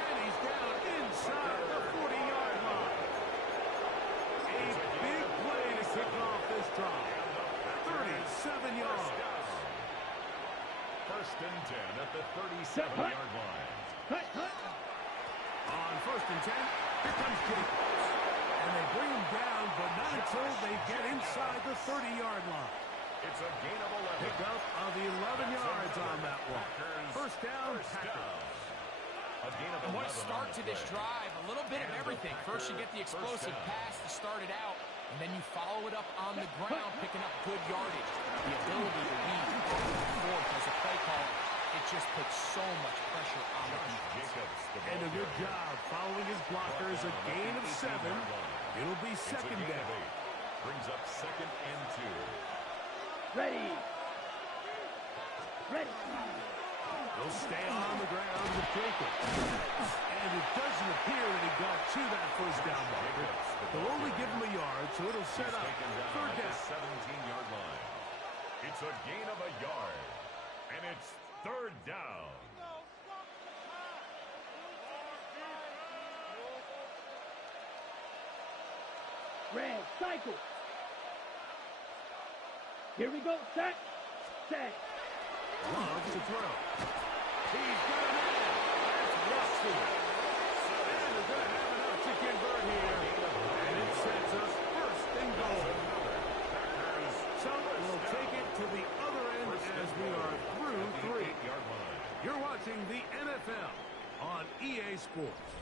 And he's down inside the 40-yard line. A big play to kick off this drive. 37 yards. 1st and 10 at the 37-yard line. On 1st and 10, here comes Jacobs. And they bring him down, but not until they get inside the 30-yard line. It's a gain of 11. Pick up of 11 yards on that one. 1st down, Packers. A gain of 11. What a start to this drive. A little bit of everything. First you get the explosive pass to start it out, and then you follow it up on the ground, picking up good yardage. The ability to lead forth as a play caller, it just puts so much pressure on the defense. And a good job following his blockers. A gain of 7. It'll be 2nd down. Brings up 2nd and 2. Ready. He'll stay on the ground with Jacobs. And it doesn't appear that he got to that 1st down marker. They'll only give him a yard, so it'll set up 3rd down. 17-yard line. It's a gain of a yard. And it's 3rd down. Red cycle. Here we go. Set. Love to throw. He's got a man. And they're going to have enough to convert here. And it sets us first and goal. So we'll take it to the other end as we are through 3. You're watching the NFL on EA Sports.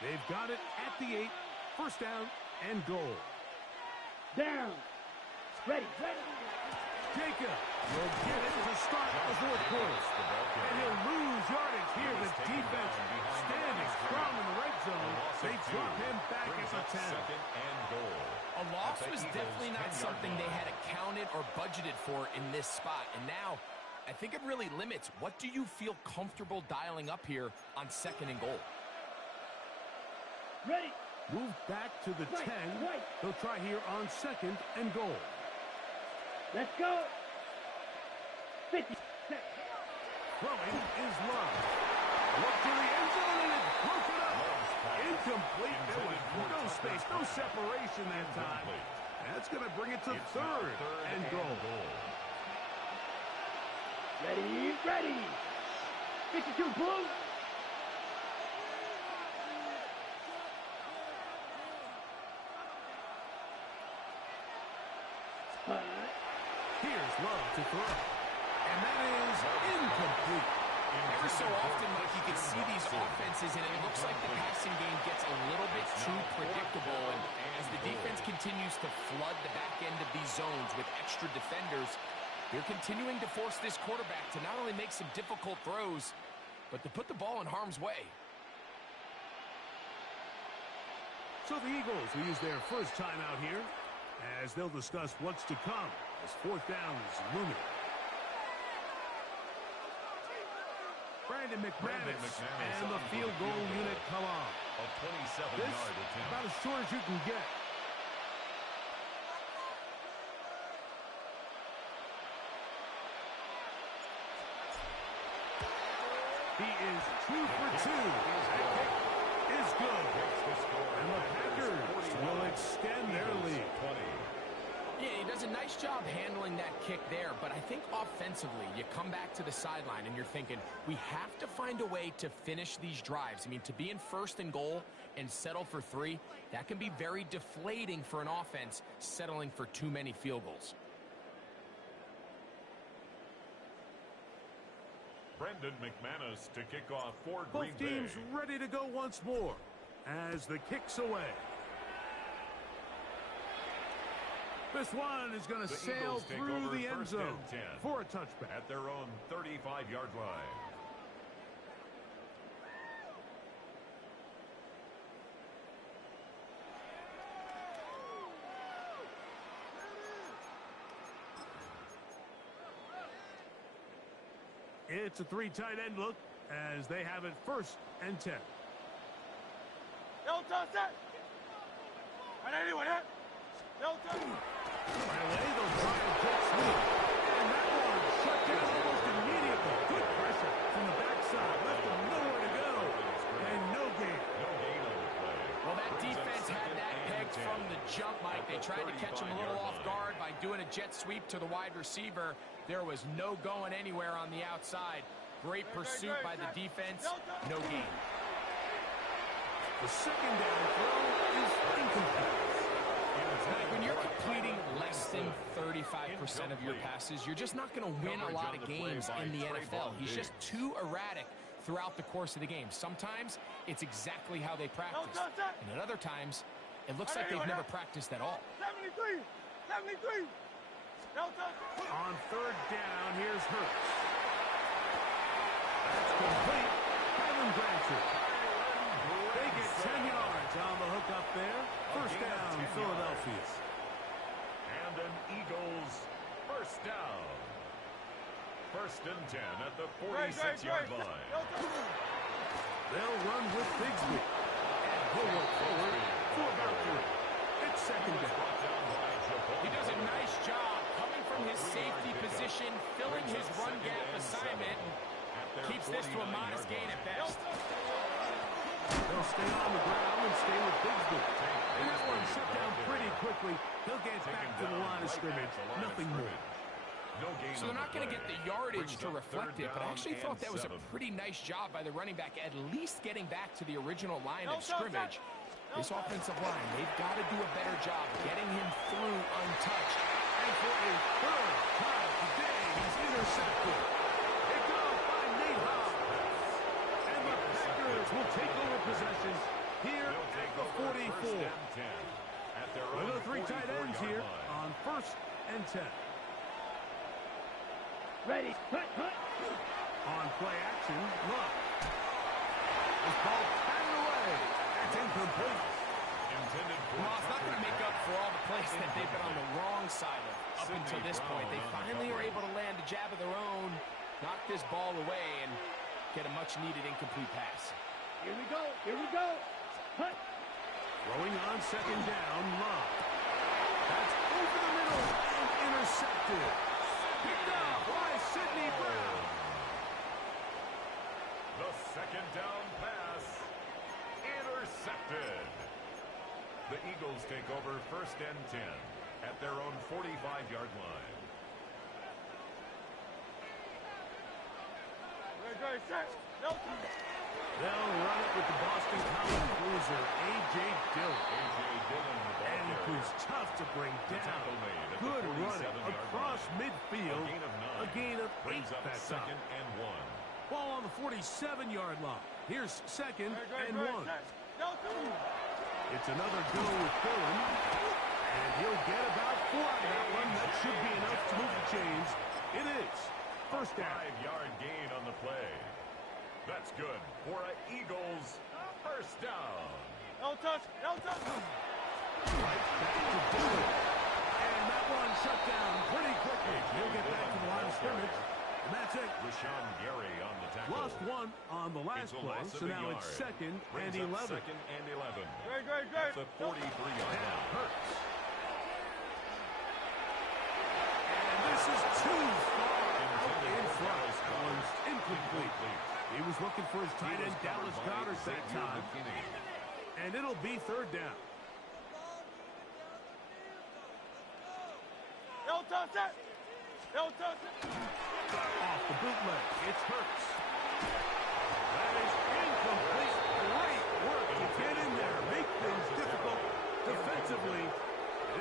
They've got it at the 8. First down and goal. Down. Ready. Jacob will get it to start the fourth quarter. And he'll lose yardage here. The defense standing strong in the red zone. They drop him back at the 10. A loss was definitely not something they had accounted or budgeted for in this spot. And now, I think it really limits. What do you feel comfortable dialing up here on second and goal? Ready. Move back to the 10. They'll try here on second and goal. Let's go. 50. Throwing is Love. Look to the end zone and it's broken up. Incomplete. There was no space, no separation that time. That's going to bring it to third and goal. Ready. 52 blue. Here's Love to throw. And that is incomplete. Every so often, Mike, you can see these offenses, and it looks like the passing game gets a little bit too predictable. And as the defense continues to flood the back end of these zones with extra defenders, they're continuing to force this quarterback to not only make some difficult throws, but to put the ball in harm's way. So the Eagles will use their first timeout here as they'll discuss what's to come as fourth down is looming. Brandon McManus and the field goal unit come on. A 27-yard attempt. About as short as you can get. He is 2 for 2. That kick is good. And the Packers will extend their lead. Yeah, he does a nice job handling that kick there, but I think offensively, you come back to the sideline and you're thinking, we have to find a way to finish these drives. I mean, to be in first and goal and settle for 3, that can be very deflating for an offense settling for too many field goals. Brendan McManus to kick off for Green Both teams Bay. ready to go once more as the kick's away. This one is going to sail through the end zone for a touchback. At their own 35-yard line. It's a 3 tight end look as they have it first and 10. Right away, they'll try and jet sweep. And that one shut down almost immediately. Good pressure from the backside. Left them nowhere to go. And no gain. Well, that defense had that pegged from the jump, Mike. They tried to catch him a little off guard by doing a jet sweep to the wide receiver. There was no going anywhere on the outside. Great pursuit by the defense. No gain. The second down throw is incomplete. When you're completing less than 35% of your passes, you're just not going to win a lot of games in the NFL. He's just too erratic throughout the course of the game. Sometimes it's exactly how they practice. And at other times, it looks like they've never practiced at all. 73! On third down, here's Hurts. That's complete. Kylan Grancher. They get 10 yards on the hook up there. First down, Philadelphia. And an Eagles first down. First and 10 at the 46-yard line. They'll run with Bigsby. And he'll work forward for about 3. It's second down. He does a nice job coming from his safety position, filling his run gap assignment, and keeps this to a modest gain at best. They'll stay on the ground and stay with Bigsby. And that one shut down pretty quickly. He'll get back to the line of scrimmage. Nothing more. So they're not going to get the yardage to reflect it, but I actually thought that was a pretty nice job by the running back, at least getting back to the original line of scrimmage. This offensive line, they've got to do a better job getting him through untouched. And for a third time today, he's intercepted. Picked off by Nate Hobbs. And the Packers will take over possession here at the 44. One of the three tight ends here on 1st and 10. Ready. Hut. On play action, look. This ball batted away. That's incomplete. Well, it's not going to make up for all the plays that they've been on the wrong side of up until this point. They finally are able to land a jab of their own, knock this ball away, and get a much-needed incomplete pass. Here we go. Hut. Throwing on 2nd down, Love. That's over the middle and intercepted. Picked up by Sidney Brown. The 2nd down pass. Intercepted. The Eagles take over 1st and 10 at their own 45-yard line. Great, set. Nelson. They'll run it with the Boston College cruiser, A.J. Dillon. And it was tough to bring down. Good running across midfield. A gain of 8 that time. 2nd and 1. Ball on the 47-yard line. Here's 2nd and 1. It's another go with Dillon. And he'll get about 4 out of that one. That should be enough to move the chains. It is 1st down. 5-yard gain on the play. That's good for an Eagles 1st down. No touch. Right back to Dillon. And that one shut down pretty quickly. He'll get back to the line of scrimmage. And that's it. Rashawn Gary on the tackle. Lost 1 on the last play, so now it's 2nd and 11. 2nd and 11. Great. That's a 43-yard And line. Hurts. And this is too far out in front. That one's incomplete. He was looking for his tight end, Dallas Goedert, that time. And it'll be 3rd down. No touch it. Off the bootleg, it's Hurts. That is incomplete. Great work to get in there, make things difficult defensively.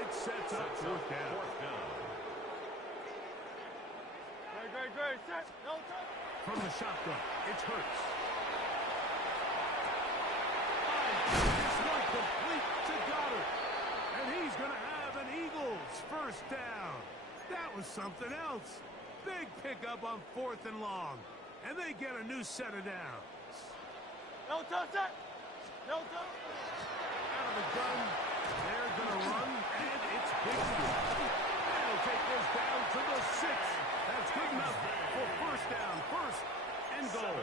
It sets up 4th down. Great, set. No touch. From the shotgun, it's Hurts. It's not complete to Goddard. And he's going to have an Eagles 1st down. That was something else. Big pickup on 4th and long. And they get a new set of downs. No touch it. No touch. Out of the gun, they're going to run, and it's Bixby. They'll take this down to the 6. That's good enough for 1st down, 1st and goal. 17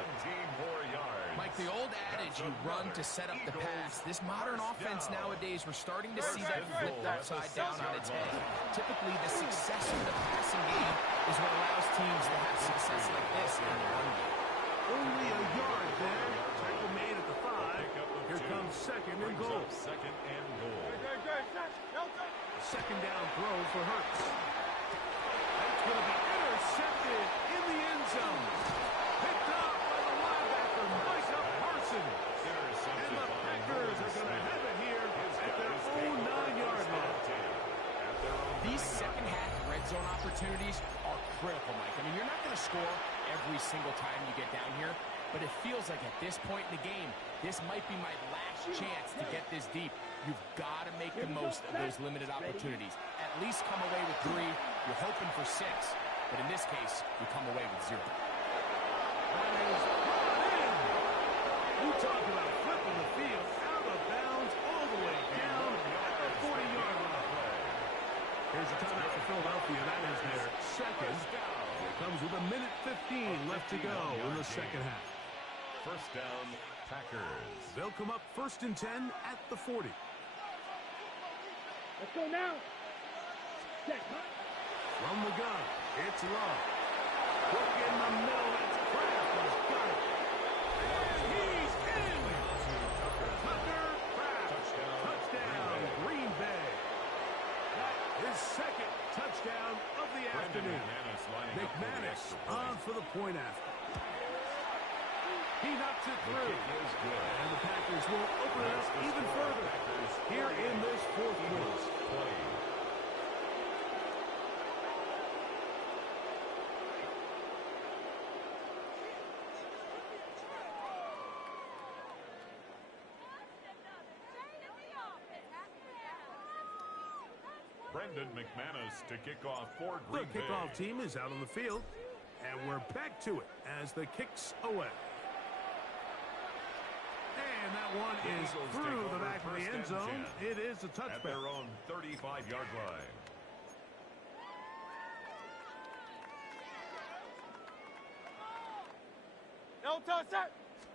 more yards. Mike, the old adage, you run to set up the pass. This modern offense nowadays, we're starting to see that flipped upside down on its head. Typically, the success of the passing game is what allows teams to have success like this in the run game. Only a yard there. Tackle made at the 5. Here comes 2nd and goal. 2nd and goal. Great, set. No touch. 2nd down throw for Hurts. That's going to be intercepted in the end zone. Picked up by the linebacker, Micah Parsons. And the Packers are going to have it here at their own 9-yard line. These second-half red zone opportunities are critical, Mike. I mean, you're not going to score every single time you get down here, but it feels like at this point in the game, this might be my last chance to get this deep. You've got to make the most of those limited opportunities. At least come away with 3. You're hoping for 6, but in this case, you come away with 0. That is brought in. You talk about flipping the field out of bounds all the way down at the 40-yard line. Here's a timeout for Philadelphia. That is their 2nd. It comes with 1:15 left to go in the 2nd half. 1st down, Packers. They'll come up 1st and 10 at the 40. Let's go now. Set. From the gun, it's Love. Hook in the middle, it's Kraft. He's got it. And he's in. Tucker Kraft. Touchdown, McManus on for the point after. He knocks it through. And the Packers will open it up even further here in this fourth quarter. Brendan McManus to kick off for Green The kickoff team is out on the field, and we're back to it as the kick's away. And that one is through the back of the end zone. It is a touchback. At their own 35-yard line. No touch set.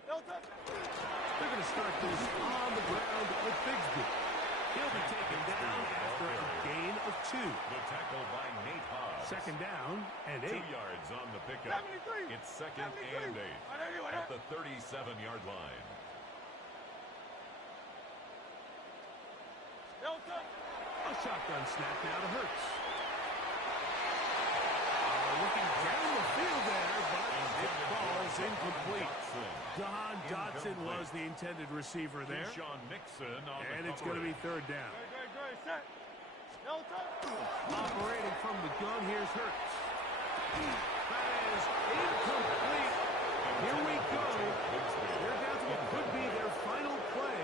No touch. They're going to start this on the ground with Bigsby. He'll be taken down after a gain of 2. The tackle by Nate Hobbs. Second down and 8. 2 yards on the pickup. 73. It's second 73. and 8 at the 37-yard line. No touch. A shotgun snap now to Hurts. Looking down the field there, but it falls incomplete. Don Dotson was the intended receiver there. Sean Nixon on and the it's going to be third down. Great, set. No touch. Operating from the gun, here's Hurts. That is incomplete. Here we go. They're down to what could be their final play.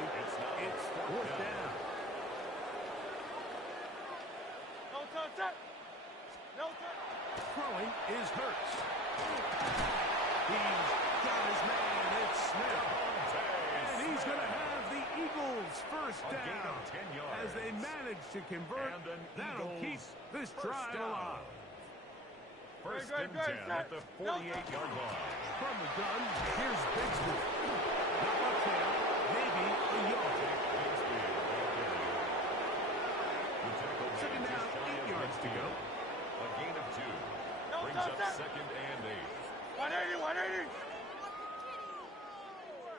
It's fourth down. No touch set. No touch. Throwing is Hurts. He's got his man. It's Smith. And he's going to have the Eagles first down as they manage to convert. That'll keep this drive alive. First and 10 at the 48-yard line. From the gun, here's Bigsby. Not much there. Maybe a yard. Second down, 8 yards to go. A gain of 2. Brings up second and 8. 180.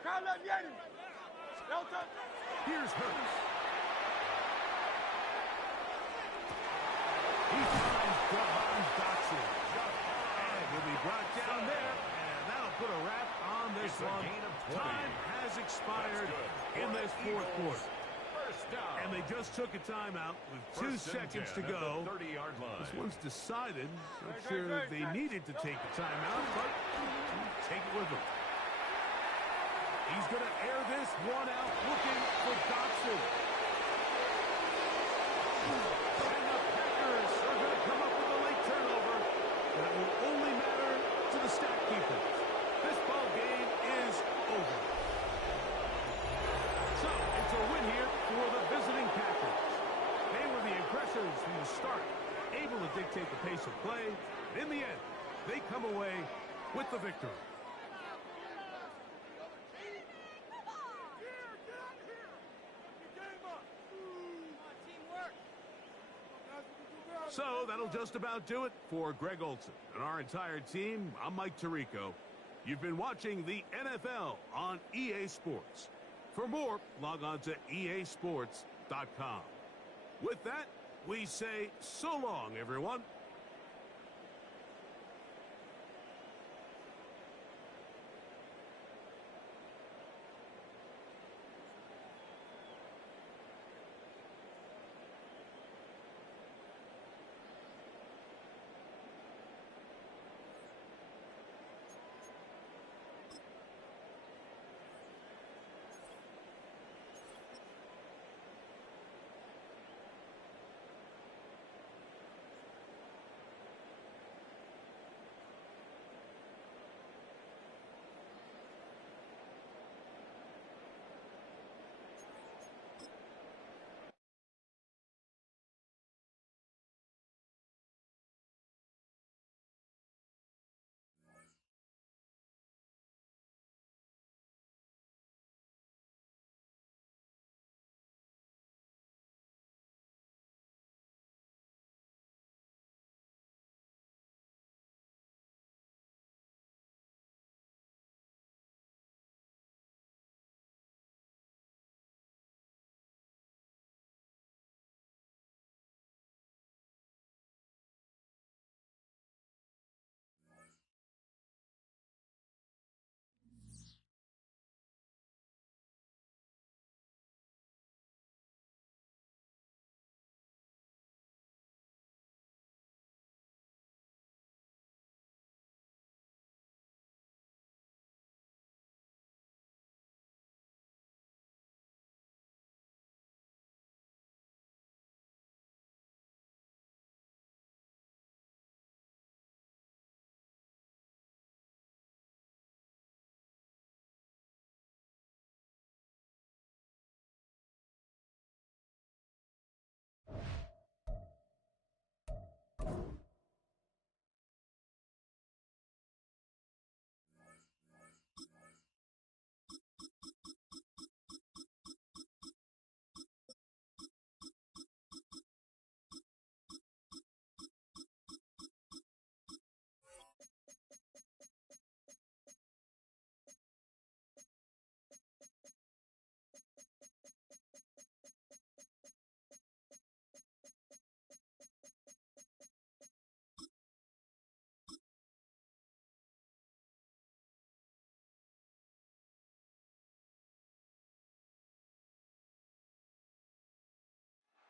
Crowd left Yeti. No touch. Here's Hurts. He finds Don Dotson. And he'll be brought down there. And that'll put a wrap on this one. Time has expired in this fourth quarter. And they just took a timeout with 2 seconds to go. This one's decided. Not sure they needed to take the timeout, but take it with them. He's going to air this one out, looking for Dotson. And the Packers are going to come up with a late turnover that will only matter to the stat keepers. This ball game is over. So, it's a win here for the visiting Packers. They were the aggressors from the start, able to dictate the pace of play. In the end, they come away with the victory. So that'll just about do it for Greg Olson and our entire team. I'm Mike Tirico. You've been watching the NFL on EA Sports. For more, log on to easports.com. With that, we say so long, everyone.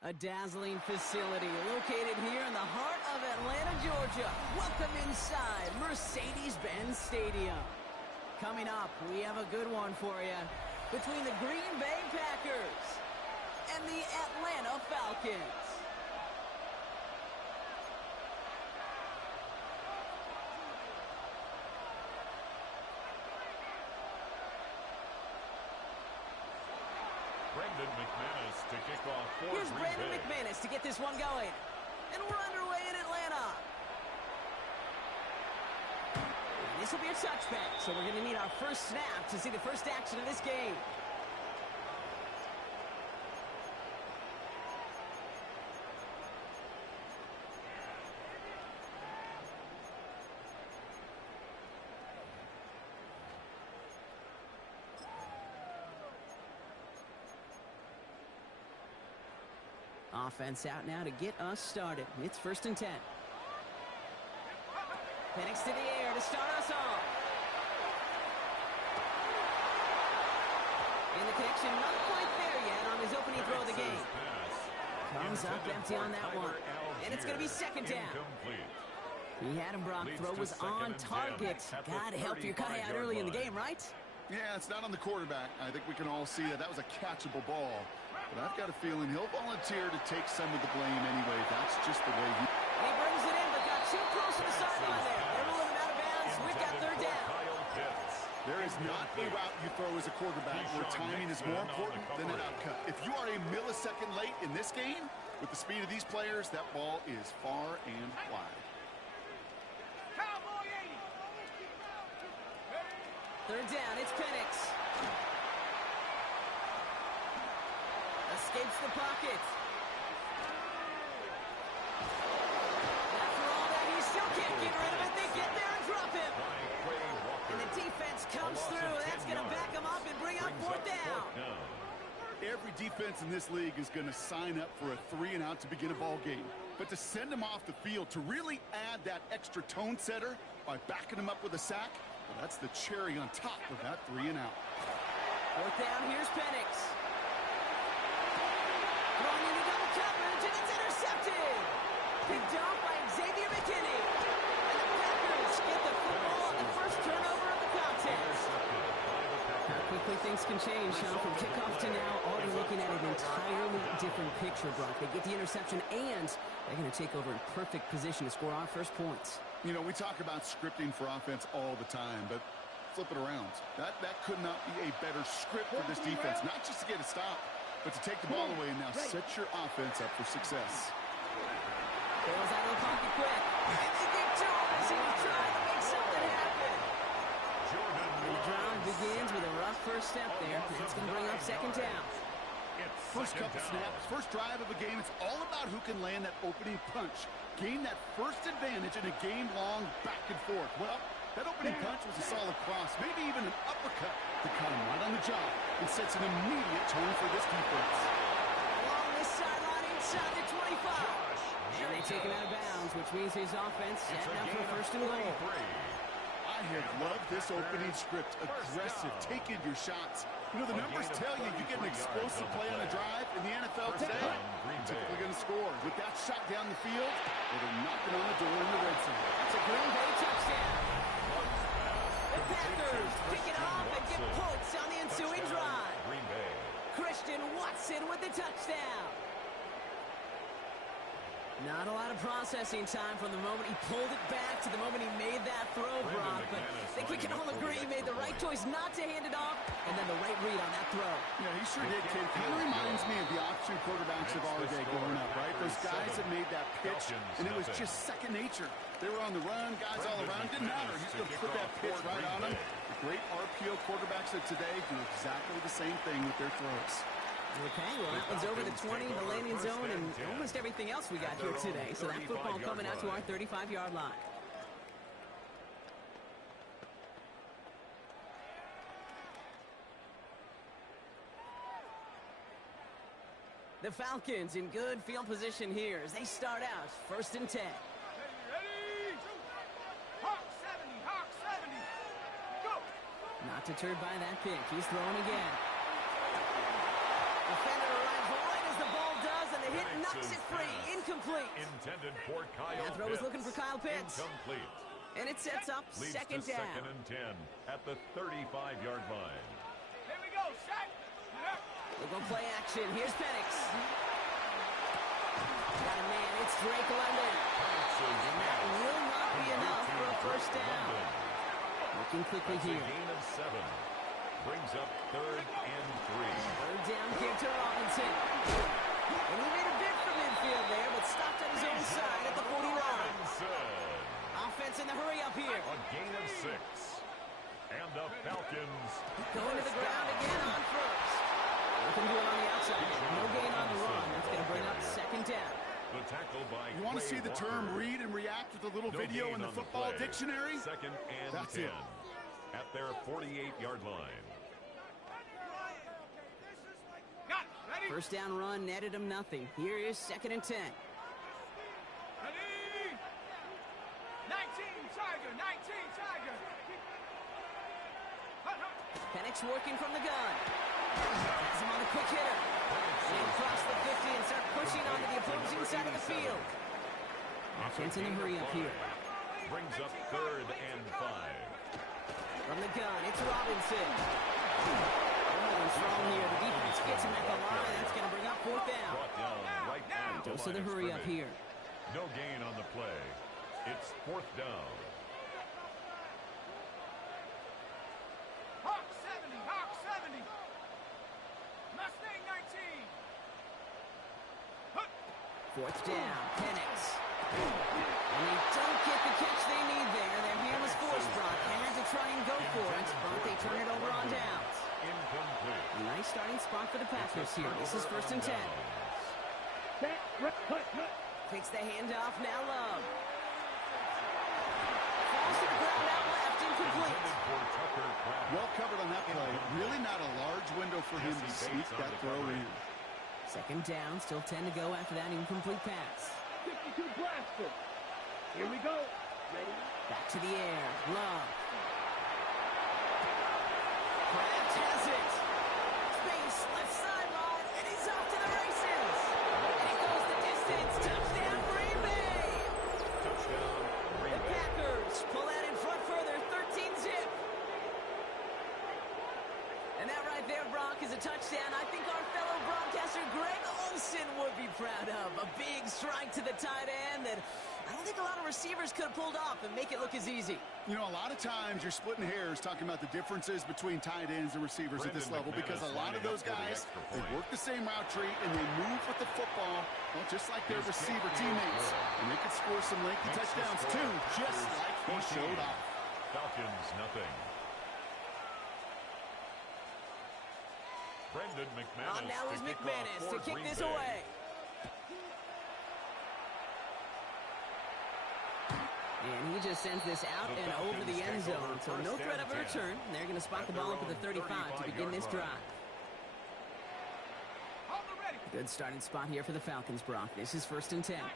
A dazzling facility located here in the heart of Atlanta, Georgia. Welcome inside Mercedes-Benz Stadium. Coming up, we have a good one for you between the Green Bay Packers and the Atlanta Falcons. Brendan McManus to kick off for Here's Green Brandon Bay. McManus to get this one going. And we're underway in Atlanta. And this will be a touchback, so we're going to need our first snap to see the first action of this game. Offense out now to get us started. It's 1st and 10. Penix to the air to start us off. And the connection not quite there yet on his opening throw of the game. Comes up empty on that one. And it's going to be 2nd down. He had him, Brock. Throw was on target. Got to help your guy out early in the game, right? Yeah, it's not on the quarterback. I think we can all see that was a catchable ball. But I've got a feeling he'll volunteer to take some of the blame anyway. That's just the way he... He brings it in, but got too close to the sideline there. They're rolling him out of bounds. We've got 3rd down. There is not a route you throw as a quarterback where timing is more important than an outcut. If you are a millisecond late in this game, with the speed of these players, that ball is far and wide. Cowboy 80. 3rd down, it's Penix. Escapes the pocket. After all that, he still can't get rid of it. They get there and drop him. And the defense comes through. That's going to back him up and bring up 4th down. Every defense in this league is going to sign up for a 3-and-out to begin a ball game. But to send him off the field, to really add that extra tone setter by backing him up with a sack, well, that's the cherry on top of that 3-and-out. 4th down, here's Penix. Throwing into double coverage, and it's intercepted. Picked off by Xavier McKinney. And the Packers get the football on the first turnover of the contest. How quickly things can change, Sean. From kickoff to now, already looking at an entirely different picture, Brock. They get the interception, and they're going to take over in perfect position to score our first points. You know, we talk about scripting for offense all the time, but flip it around. That could not be a better script for this defense, not just to get a stop, but to take the ball away and now set your offense up for success. Bails out of the pocket quick. And they get to him as he was trying to make something happen. The drive begins with a rough first step there. That's going to bring up 2nd down. First couple snaps, first drive of a game, it's all about who can land that opening punch. Gain that first advantage in a game-long back and forth. Well, that opening punch was a solid cross, maybe even an uppercut that caught him right on the job and sets an immediate tone for this defense. Along this sideline inside the 25. And they take him out of bounds, which means his offense setting up for 1st and goal. I have loved this opening script. Aggressive, taking your shots. You know, the numbers tell you get an explosive play on a drive in the NFL today, you're typically going to score. With that shot down the field, they're knocking on the door in the red zone. That's a Green Bay touchdown. The Packers pick it off and get points on the ensuing drive. Christian Watson with the touchdown. Not a lot of processing time from the moment he pulled it back to the moment he made that throw, Brock. But I think we can all agree he made the right choice not to hand it off, and then the right read on that throw. Yeah, he sure did, kid. Kind of reminds me of the option quarterbacks of our day growing up, right? Those guys that made that pitch, and it was just second nature. They were on the run, guys all around. Didn't matter. He's going to put that pitch right on them. The great RPO quarterbacks of today do exactly the same thing with their throws. Okay, well, that one's over the 20, the landing zone, and almost everything else we got here today. So that football coming out to our 35-yard line. The Falcons in good field position here as they start out 1st and 10. Ready? Hawk 70, Hawk 70. Go. Not deterred by that pick. He's throwing again. Defender arrives right as the ball does, and the hit knocks it free. Incomplete. Intended for Kyle That throw was looking for Kyle Pitts. Incomplete. And it sets up Leads second to down. second and 10 at the 35-yard line. Here we go, Shaq. We'll go play action. Here's Penix. Got a man. It's Drake London. And that will not be enough for a first down. Looking quickly That's a here. gain of 7. Brings up 3rd and 3. Third down kick to Robinson. And he made a bid for midfield there, but stopped at his own side at the 40 line. Robinson. Offense in the hurry up here. A gain of 6. And the Falcons Going to the ground again on first. Looking to it on the outside. No gain on the run. That's going to bring up second down. The tackle by You want to see the Walker. term read and react with a little No video gain in the on football play. dictionary? Second and That's 10 it. at their 48-yard line. Got it. Ready? First down run netted him nothing. Here is second and 10. Ready? 19, Tiger. 19, Tiger. Hut, hut. Penix working from the gun. Has him on the quick hitter. And cross the 50 and start pushing onto the opposing side of the field. Offense in the hurry up here. Brings up 3rd and 5. From the gun, it's Robinson. Moving strong here. The defense gets him at the line. That's going to bring up fourth down. Brought down right at the Goes to line the of hurry up scrimmage. here. No gain on the play. It's 4th down. Hawk 70, Hawk 70. Mustang 19. Hut. Fourth down, Penix. And they don't get the catch they need there. Their hand was forced, Brock. Had to try and go for it, but they turn it over on downs. Incomplete. A nice starting spot for the Packers here. This is first and 10. Set, hut, hut. Takes the handoff, now Love. Falls to the ground out left, incomplete. Intended for Tucker Kraft. Well covered on that play. Really not a large window for him to sneak that throw in. Second down, still 10 to go after that incomplete pass. 52 blaster. Here we go. Ready? Back to the air, Love. Kraft has it. Space, left sideline, and he's off to the races. And he goes the distance. Touchdown, Green Bay. Touchdown, Green The Bay. Packers pull that in front further, 13-zip. And that right there, Brock, is a touchdown I think our fellow broadcaster Greg Olsen would be proud of. A big strike to the tight end that I don't think a lot of receivers could have pulled off and make it look as easy. You know, a lot of times you're splitting hairs talking about the differences between tight ends and receivers at this level because a lot of those guys, they work the same route tree and they move with the football, well, just like their receiver teammates. And they could score some lengthy touchdowns too, just like he showed off. Falcons, nothing. Brendan McManus. Now is to kick off McManus for to kick Green this Bay. away. And he just sends this out and over the end zone. So no threat of a return. They're going to spot the ball up at the 35 to begin this drive. Hold the ready. Good starting spot here for the Falcons, Brock. This is first and 10. 19, Lion.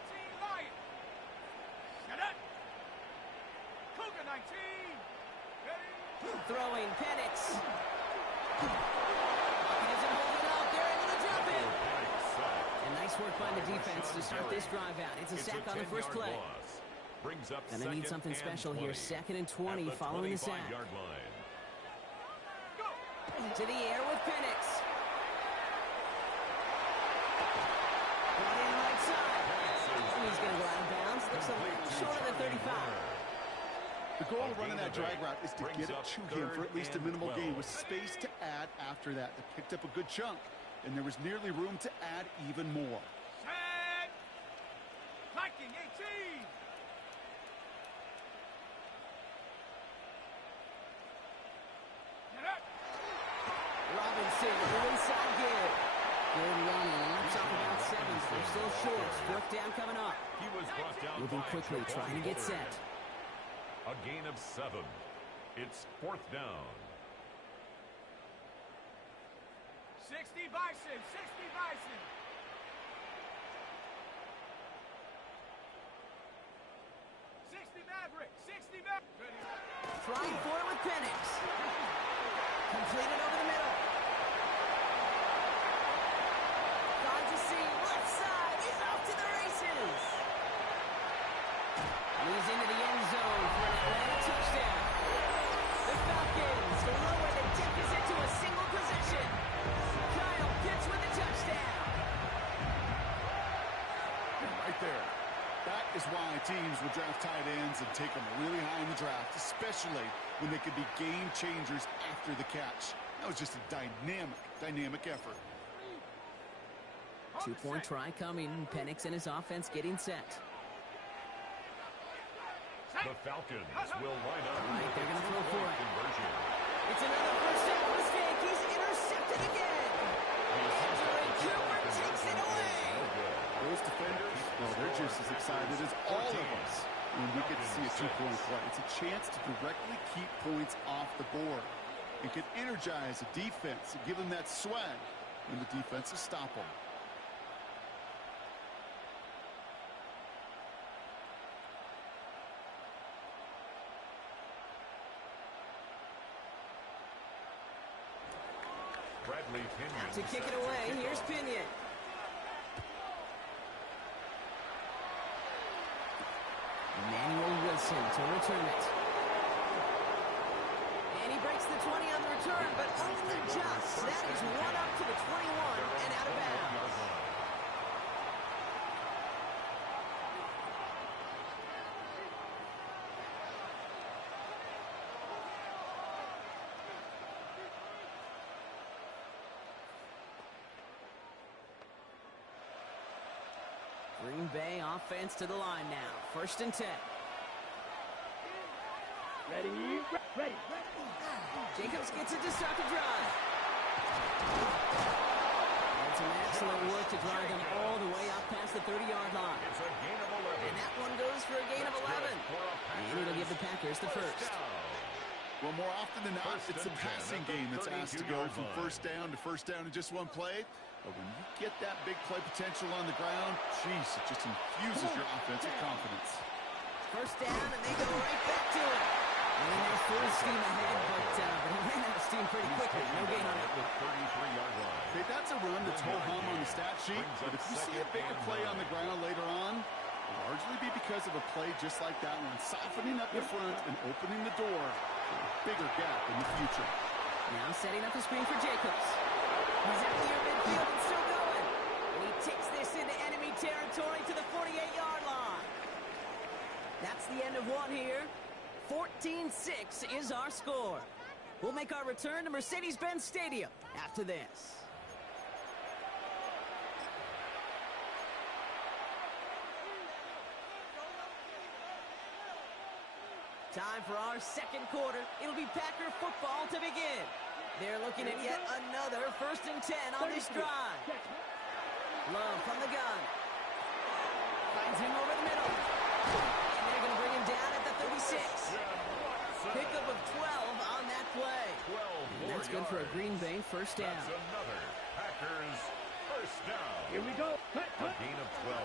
Shut up. Cougar 19. Ready? Throwing, Penix. He doesn't hold it up. They're able to drop it. And nice work by the defense to start this drive out. It's a sack on the first 10-yard play. loss. Brings up And they need something second and special 20 here. Second and 20 at the following the sack. 25-yard line. To the air with Penix. Brought in right side. And he's going to go out of bounds. Looks a little short of the 35. The goal of running that drag route is to get it to him for at least a minimal gain with space to add after that. They picked up a good chunk, and there was nearly room to add even more. Set. Viking 18. Get up. Robinson, the inside give. Good running. Laps off about 7. They're still short. Fourth down coming up. He was brought down Moving by quickly, Trevon trying to get Woodard. set. A gain of 7. It's 4th down. 60 Bison. 60 Bison. Maverick. 60 Maverick. Ready? Trying for it with Penix. Completed over the middle. teams will draft tight ends and take them really high in the draft, especially when they could be game changers after the catch. That was just a dynamic effort. 2-point try coming. Penix and his offense getting set. The Falcons will line up. All right, they're going to throw for it. Conversion. It's another first down mistake. He's intercepted again. And Cooper takes it away. Those defenders, well, they're just as excited as all of us when we get to see a 2-point play. It's a chance to directly keep points off the board. It can energize a defense and give them that swag when the defenses stop them. Bradley Pinion To kick it away, here's Pinion. Emmanuel Wilson to return it. And he breaks the 20 on the return, but only just. That is one up to the 21 and out of bounds. Green Bay offense to the line now. 1st and 10. Ready. Jacobs gets it to start the drive. And some excellent work to drive them all the way up past the 30-yard line. It's a gain of 11. And that one goes for a gain of 11. And it'll give the Packers the first. Well, more often than not, it's the passing game that's asked to go from first down in just one play. But when you get that big play potential on the ground, geez, it just infuses your offensive confidence. First down, and they go right back to it. And they're full steam ahead, but he ran out of steam pretty quickly. No gain on it. 33-yard line. Okay, that's a run that's ho-hum on the stat sheet, but if you see a bigger play on the ground later on, it'll largely be because of a play just like that one, softening up the front and opening the door for a bigger gap in the future. Now setting up the screen for Jacobs. He's out near midfield and still going. And he takes this into enemy territory to the 48-yard line. That's the end of one here. 14-6 is our score. We'll make our return to Mercedes-Benz Stadium after this. Time for our second quarter. It'll be Packer football to begin. They're looking at yet another 1st and 10 on this drive. Love from the gun. Finds him over the middle. And they're going to bring him down at the 36. Pickup of 12 on that play. 12 and that's good for a Green Bay first down. That's another Packers first down. Here we go. A gain of 12.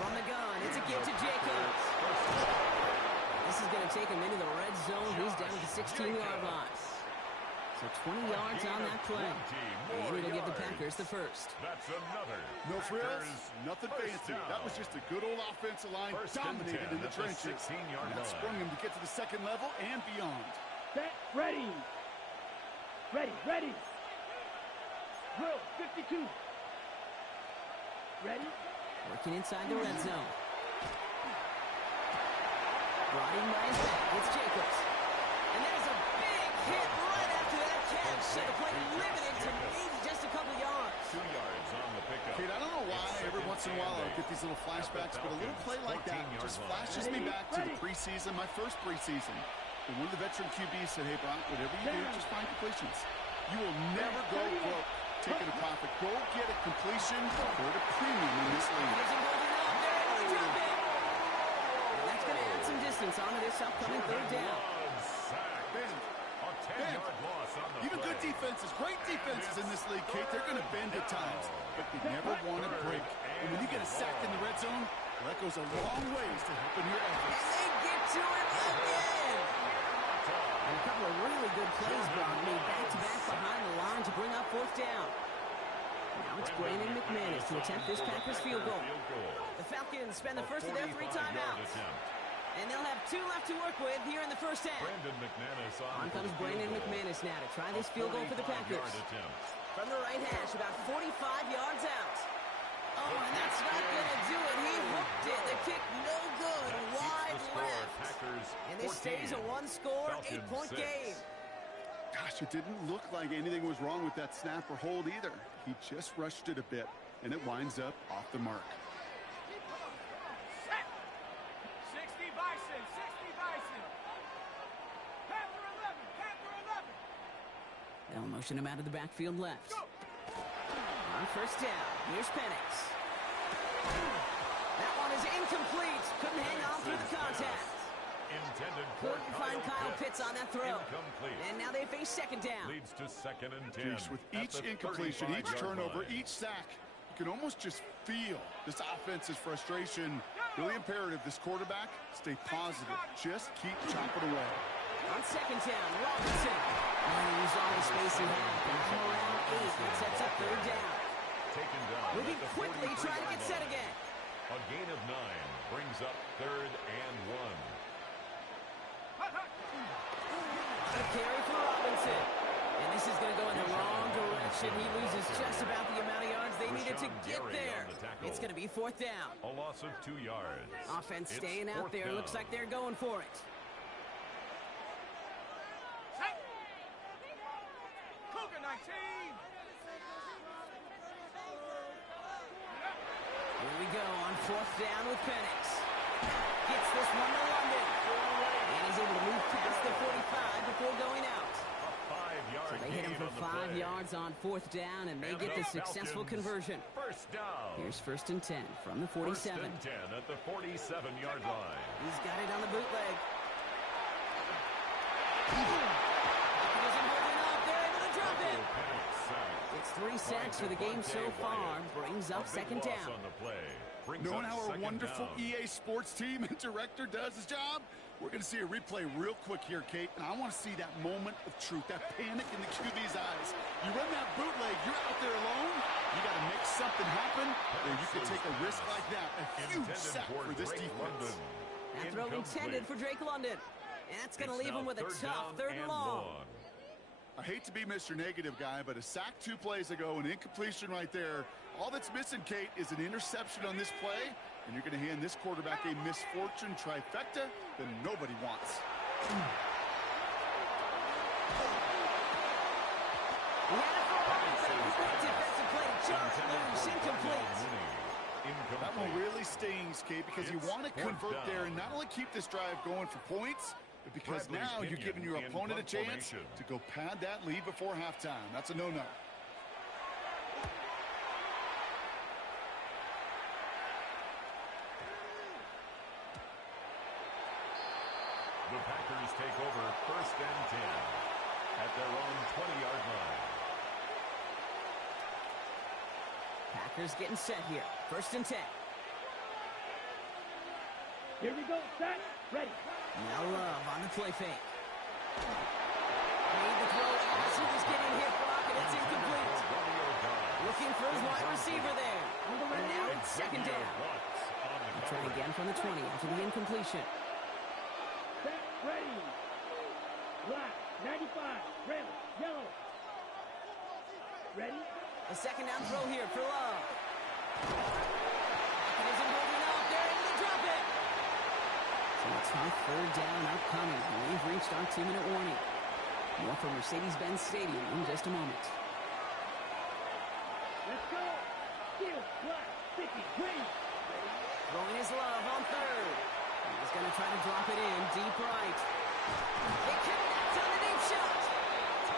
From the gun, it's a give to Jacobs. This is going to take him into the red zone. He's down at the 16-yard line. So 20 yards on that play. And it'll give the Packers the first. That's another. No frills, nothing fancy. That was just a good old offensive line dominated in the trenches. And that sprung him to get to the second level and beyond. Set, ready. Ready. Drill, 52. Ready. Working inside the red zone. Brought in by his back. It's Jacobs. And there's a big hit right after that catch. So the play limited to maybe just a couple yards. 2 yards on the pickup. Kate, I don't know why every once in a while I'll get these little flashbacks, but a little play like that just flashes me back to the preseason, my first preseason. And one of the veteran QBs said, hey, Brock, whatever you do, just find completions. You will never go broke taking a profit. Go get a completion or a premium in this league. Here's him holding up. They're able to drop it. And that's going to add some distance onto this upcoming third down. Even good defenses, great defenses in this league, Kate, they're going to bend at times, but they never want to break. And when you get a sack in the red zone, well, that goes a long ways to helping your efforts. And they get to him again. And a couple of really good plays brought me back-to-back behind the line to bring up fourth down. Now it's Brandon McManus to attempt this Packers field goal. The Falcons spend the first of their 3 timeouts. And they'll have 2 left to work with here in the first half. On comes Brandon McManus now to try this field goal for the Packers. From the right hash, about 45 yards out. Oh, and that's not going to do it. He hooked it. The kick no good. Wide left. And this stays a one-score, 8-point game. Gosh, it didn't look like anything was wrong with that snap or hold either. He just rushed it a bit, and it winds up off the mark. 60 Bison, 60 Bison. Panther 11, Panther 11. They'll motion him out of the backfield left. On first down, here's Penix. That one is incomplete. Couldn't hang on through the contact. Couldn't find Kyle Pitts on that throw. Incomplete. And now they face second down. Leads to 2nd and 10. Jeez, with each incompletion, each turnover, each sack, you can almost just feel this offense's frustration. Really imperative this quarterback stay positive. Just keep chopping away. On second down, Robinson. And he used all the space he had. Now around 8. That sets up third down. Taken down. Moving quickly, trying to get set again. A gain of 9 brings up 3rd and 1. A carry for Robinson. And this is going to go in the wrong direction. He loses just about the amount of yards they needed to get there. It's going to be 4th down. A loss of 2 yards. Offense staying out there. Looks like they're going for it. Cougar 19. Here we go on 4th down with Penix. Gets this one to London. And he's able to move past the 45 before going out. So they hit him for 5 yards on 4th down, and they get the successful conversion. First down. Here's 1st and 10 from the 47. 1st and 10 at the 47-yard line. He's got it on the bootleg. He doesn't hold it up. They're able to drop it. It's 3 sacks for the game so far. Brings up 2nd down. Knowing how our wonderful EA Sports team and director does his job, we're going to see a replay real quick here, Kate, and I want to see that moment of truth, that panic in the QB's eyes. You run that bootleg, you're out there alone, you got to make something happen, or you could take a risk like that, a huge sack for this defense. That throw intended for Drake London. And that's going to leave him with a tough 3rd and long. I hate to be Mr. Negative guy, but a sack 2 plays ago, an incompletion right there. All that's missing, Kate, is an interception on this play, and you're going to hand this quarterback a misfortune trifecta that nobody wants. He had it for Robinson. Great defensive play. Just loose, incomplete. That one really stings, Kate, because you want to convert there and not only keep this drive going for points, but because now you're giving your opponent a chance to go pad that lead before halftime. That's a no-no. The Packers take over 1st and 10 at their own 20-yard line. Packers getting set here. 1st and 10. Here we go, set, ready. Now Love on the play fake. Made the throw as he was getting hit, Brock, and it's incomplete. Looking for his wide receiver there. And now it's 2nd down. They'll try again from the 20 after the incompletion. Set, ready. Black, 95, red, yellow. Ready? A 2nd down throw here for Love. He isn't holding up. They're able to drop it. So a tough 3rd down upcoming. We've reached our 2-minute warning. More from Mercedes-Benz Stadium in just a moment. Let's go. Steel, black, 50, green. Throwing his Love on 3rd. He's going to try to drop it in deep right. They connect on the deep shot.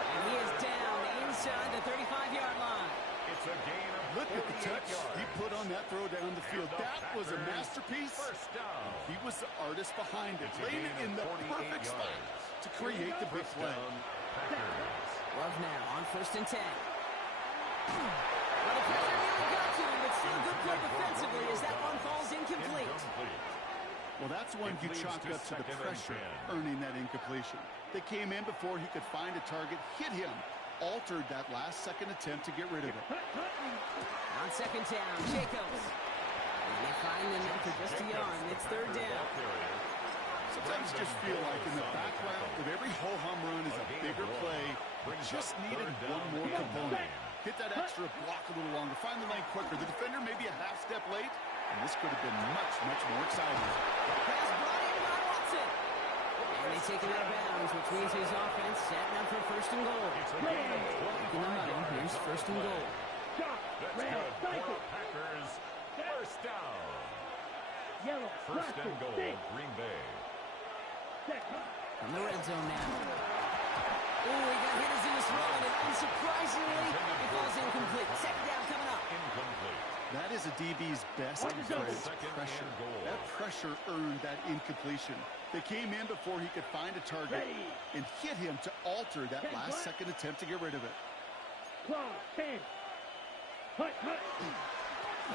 And he is down inside the 35-yard line. It's a gain of Look at the touch he put on that throw down the field. That was a masterpiece. First down. He was the artist behind it, laying it in the perfect spot to create the big play. Love now on 1st and 10. Well, the pressure nearly got to him, but still a good play defensively as that one falls incomplete. Well, that's one you chalk up to the pressure earning that incompletion. They came in before he could find a target, hit him, altered that last-second attempt to get rid of it. On 2nd down, Jacobs. And they find him after just a yard, and it's 3rd down. Sometimes you just feel like in the background of every ho-hum run is a bigger play. Just needed one more component. Hit that extra block a little longer, find the lane quicker. The defender may be a half step late, and this could have been much, much more exciting. Pass brought in by Watson. And they take it out of bounds, which means his offense setting up for first and goal. Taking the huddle. Here's first and goal. That's good for Packers. First down. First and goal, Green Bay. From the red zone now. Oh, he got hit as he was throwing, and unsurprisingly, it falls incomplete. Second down coming up. Incomplete. That is a DB's best phrase, pressure. That pressure earned that incompletion. They came in before he could find a target and hit him to alter that last-second attempt to get rid of it. A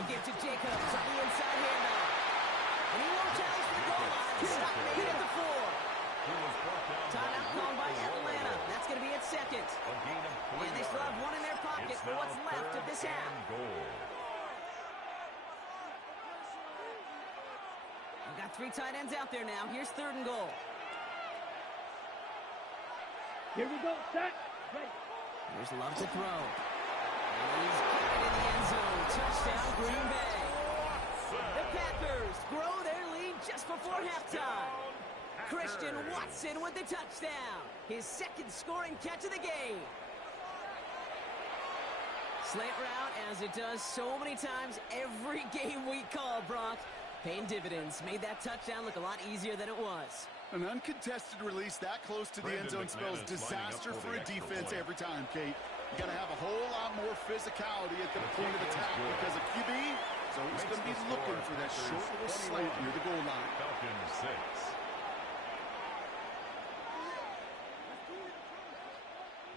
give to Jacobs on the inside handoff. And he won't challenge for the goal line. Stop made at the 4. Timeout called by Atlanta. That's going to be its second. And they still have one in their pocket for what's left of this half. We've got 3 tight ends out there now. Here's third and goal. Here we go, set. Here's Love to throw. And he's got it in the end zone. Touchdown, Green Bay. The Packers grow their lead just before halftime. Christian Watson with the touchdown. His second scoring catch of the game. Slant route, as it does so many times every game we call, Brock. Paying dividends. Made that touchdown look a lot easier than it was. An uncontested release that close to the end zone spells disaster for a defense every time, Kate. You got to have a whole lot more physicality at the point of attack because a QB is always going to be looking for that short little slant near the goal line. Falcons 6.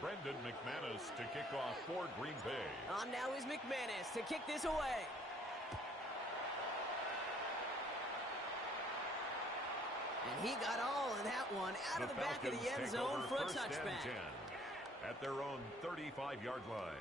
Brendan McManus to kick off for Green Bay. On now is McManus to kick this away. And he got all of that one out of the back of the end zone for a touchback. At their own 35-yard line.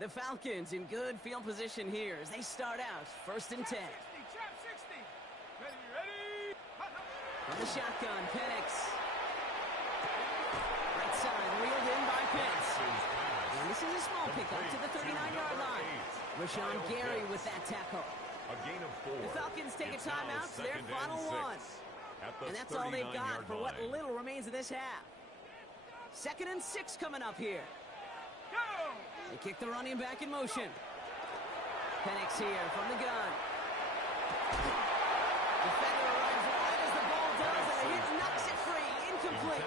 The Falcons in good field position here as they start out first and 10. From the shotgun, Penix. Right side, reeled in by Pitts. And this is a small pickup to the 39-yard line. Rashawn Gary with that tackle. A gain of 4. The Falcons take a timeout to their final one. And that's all they've got for what little remains of this half. 2nd and 6 coming up here. They kick the running back in motion. Penix here from the gun. Defender arrives right as the ball does, and the hit knocks it free. Incomplete.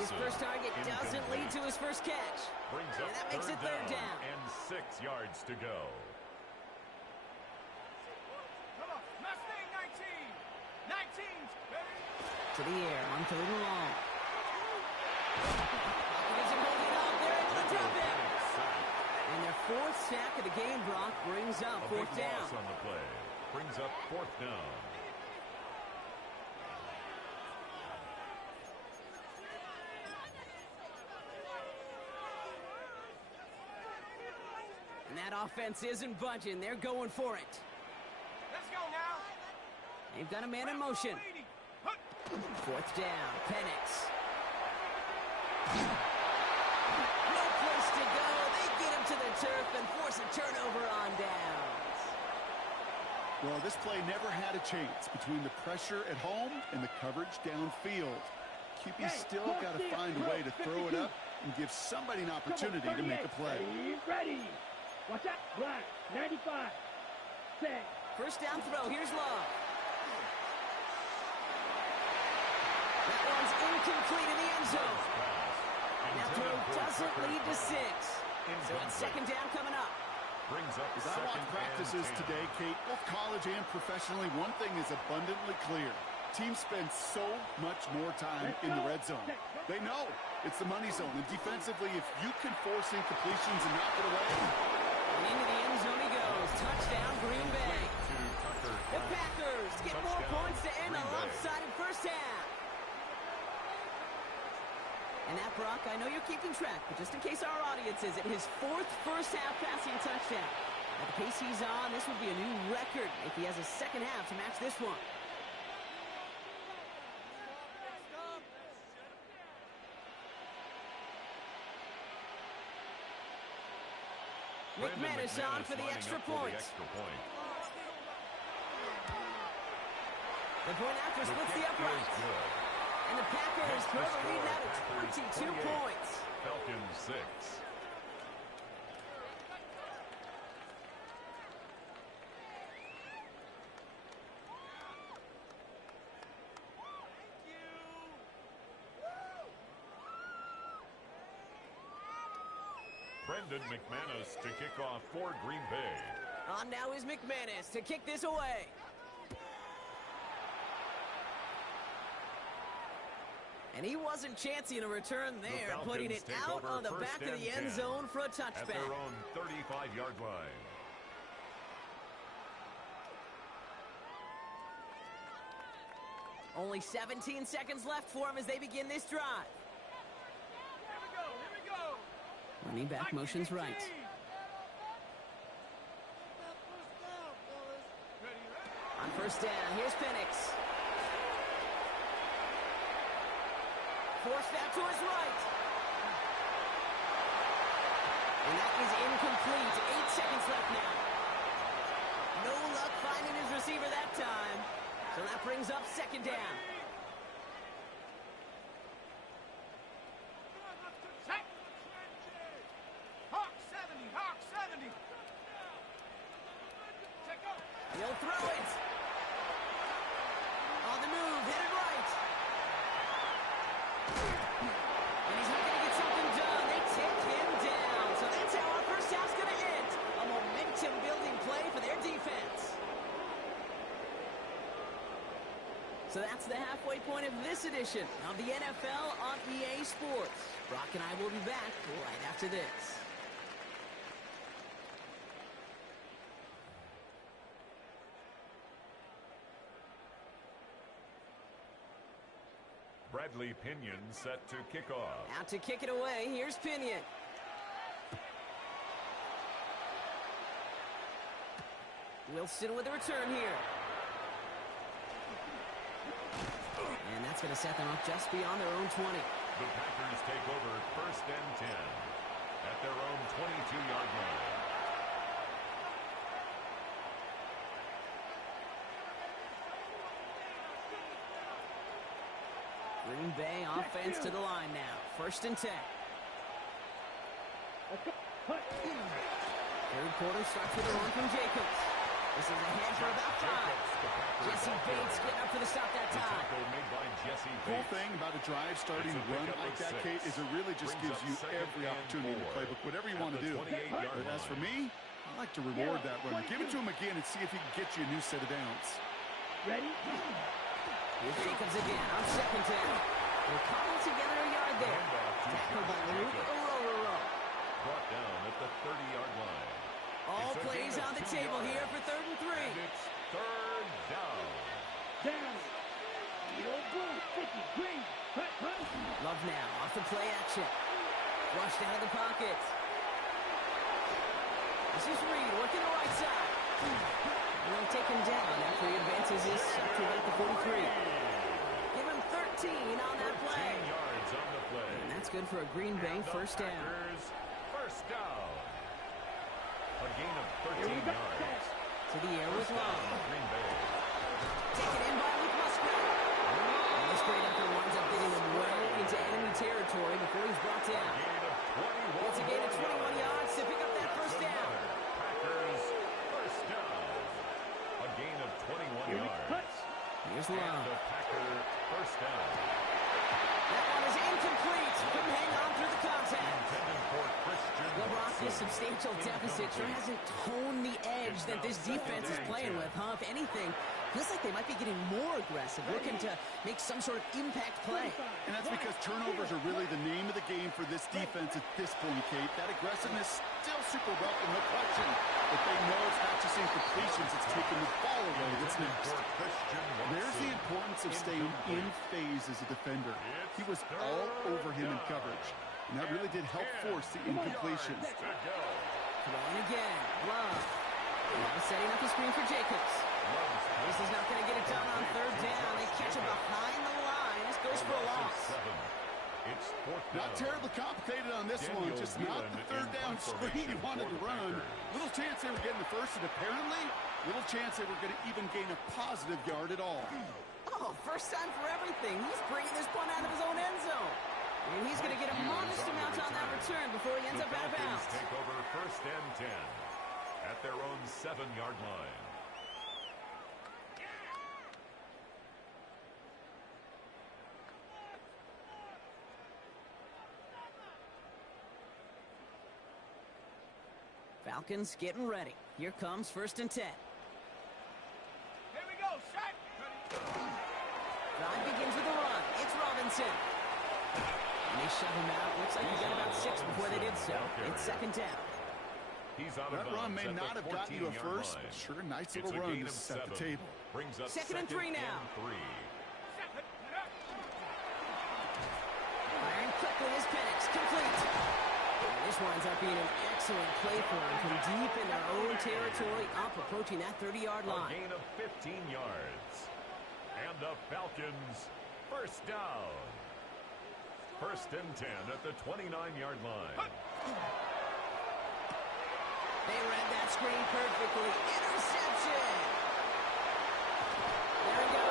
His first target doesn't lead to his first catch. And that makes it third down. And 6 yards to go. Come on, Mustang 19. 19's ready. To the air on third and long. And their 4th sack of the game, Brock, brings up 4th down. On the play. Brings up 4th down. And that offense isn't budging. They're going for it. Let's go now. They've got a man in motion. 4th down, Penix. No place to go. They get him to the turf and force a turnover on downs. Well, this play never had a chance between the pressure at home and the coverage downfield. QB still got to find a way to throw it up and give somebody an opportunity to make a play. Ready. Watch out. Black. 95. Set. First down throw. Here's Love. That one's incomplete in the end zone. That throw doesn't lead to 6. So it's 2nd down coming up. Brings up As I watch practices today, Kate, both college and professionally, one thing is abundantly clear. Teams spend so much more time in the red zone. They know it's the money zone. And defensively, if you can force incompletions and knock it away. And into the end zone he goes. Touchdown, Green Bay. The Packers get more points to end a And that, Brock, I know you're keeping track, but just in case our audience isn't, his 4th first-half passing touchdown. At the pace he's on, this would be a new record if he has a second half to match this one. McManus on for the extra point. The point after splits the upright. And the Packers throw the lead now to 22 points. Falcons 6. Brendan McManus to kick off for Green Bay. On now is McManus to kick this away. And he wasn't chancing a return there, putting it out on the back of the end zone for a touchback. At their own 35-yard line. Only 17 seconds left for him as they begin this drive. Here we go. Running back motions right. On first down, here's Penix. Forced out to his right. And that is incomplete. 8 seconds left now. No luck finding his receiver that time. So that brings up second down. Hawk 70, Hawk 70. Check up. He'll throw it. On the move, headed right. And he's not going to get something done. They take him down. So that's how our first half's going to end. A momentum-building play for their defense. So that's the halfway point of this edition of the NFL on EA Sports. Brock and I will be back right after this. Bradley Pinion set to kick off. Out to kick it away, here's Pinion. Wilson with a return here. And that's going to set them up just beyond their own 20. The Packers take over first and 10 at their own 22-yard line. Green Bay offense to the line now. First and 10. Third quarter starts with a run from Jacobs. This is ahead for about 5. Jesse Bates getting up for the stop that time. The cool thing about a drive starting to run like that, Kate, is it really just gives you every opportunity in the playbook, whatever you want to do. But as for me, I like to reward that run. Give it to him again and see if he can get you a new set of downs. Ready? Here's Jacobs again on second down. They're cobbled together a yard there. Tackled by Luke Ororo. Brought down at the 30-yard line. All plays on the table here for 3rd and 3. And it's third down. Down. The old bull, 50, green. Cut. Love now off the play action. Flushed out of the pocket. This is Reed working the right side. And they'll take him down after he advances this up to about the 43. Give him 13 on that play. 13 yards on the play. And that's good for a Green Bay first down. First down. A gain of 13 yards. To the air with Long. Green Bay. Taken in by Luke Musgrave. And this great effort winds up getting him well into enemy territory before he's brought down. It's a gain of 21 yards to pick up that first down. Packers first down. A gain of 21 yards. Here's Long. And the Packer first down. That one is incomplete. Couldn't hang on through the contact. Intended for Christian. Well, Brock, this substantial deficit sure hasn't honed the edge that this defense is playing with, huh? If anything, Feels like they might be getting more aggressive, looking to make some sort of impact play. And that's because turnovers are really the name of the game for this defense at this point, Kate. That aggressiveness still super welcome, no question. But they know it's not just incompletions, it's taking the ball away that's next. There's the importance of staying in phase as a defender. He was all over him in coverage. And that really did help force the incompletion. Throwing again. Love. Love setting up a screen for Jacobs. This is not going to get it done on third down. They catch him behind the line. This goes for a loss. It's fourth down. Not terribly complicated on this one. Just not the third down screen he wanted to run. Little chance they were getting the first, and apparently, little chance they were going to even gain a positive yard at all. Oh, first time for everything. He's bringing this punt out of his own end zone. And he's going to get a modest amount on that return before he ends up out of bounds. Take over first and 10 at their own 7-yard line. Falcons getting ready. Here comes first and 10. Here we go, shot. Drive begins with a run. It's Robinson. And they shove him out. Looks like he got about 6 before they did so. It's second down. He's out of That run may not have gotten you a first, but sure, nice little run to set the table. Brings up Second and 3 now. Firing quickly is Penix. Complete. And this winds up being an excellent play for him from deep in their own territory, up approaching that 30-yard line. A gain of 15 yards. And the Falcons first down. First and 10 at the 29-yard line. They read that screen perfectly. Interception! There he goes.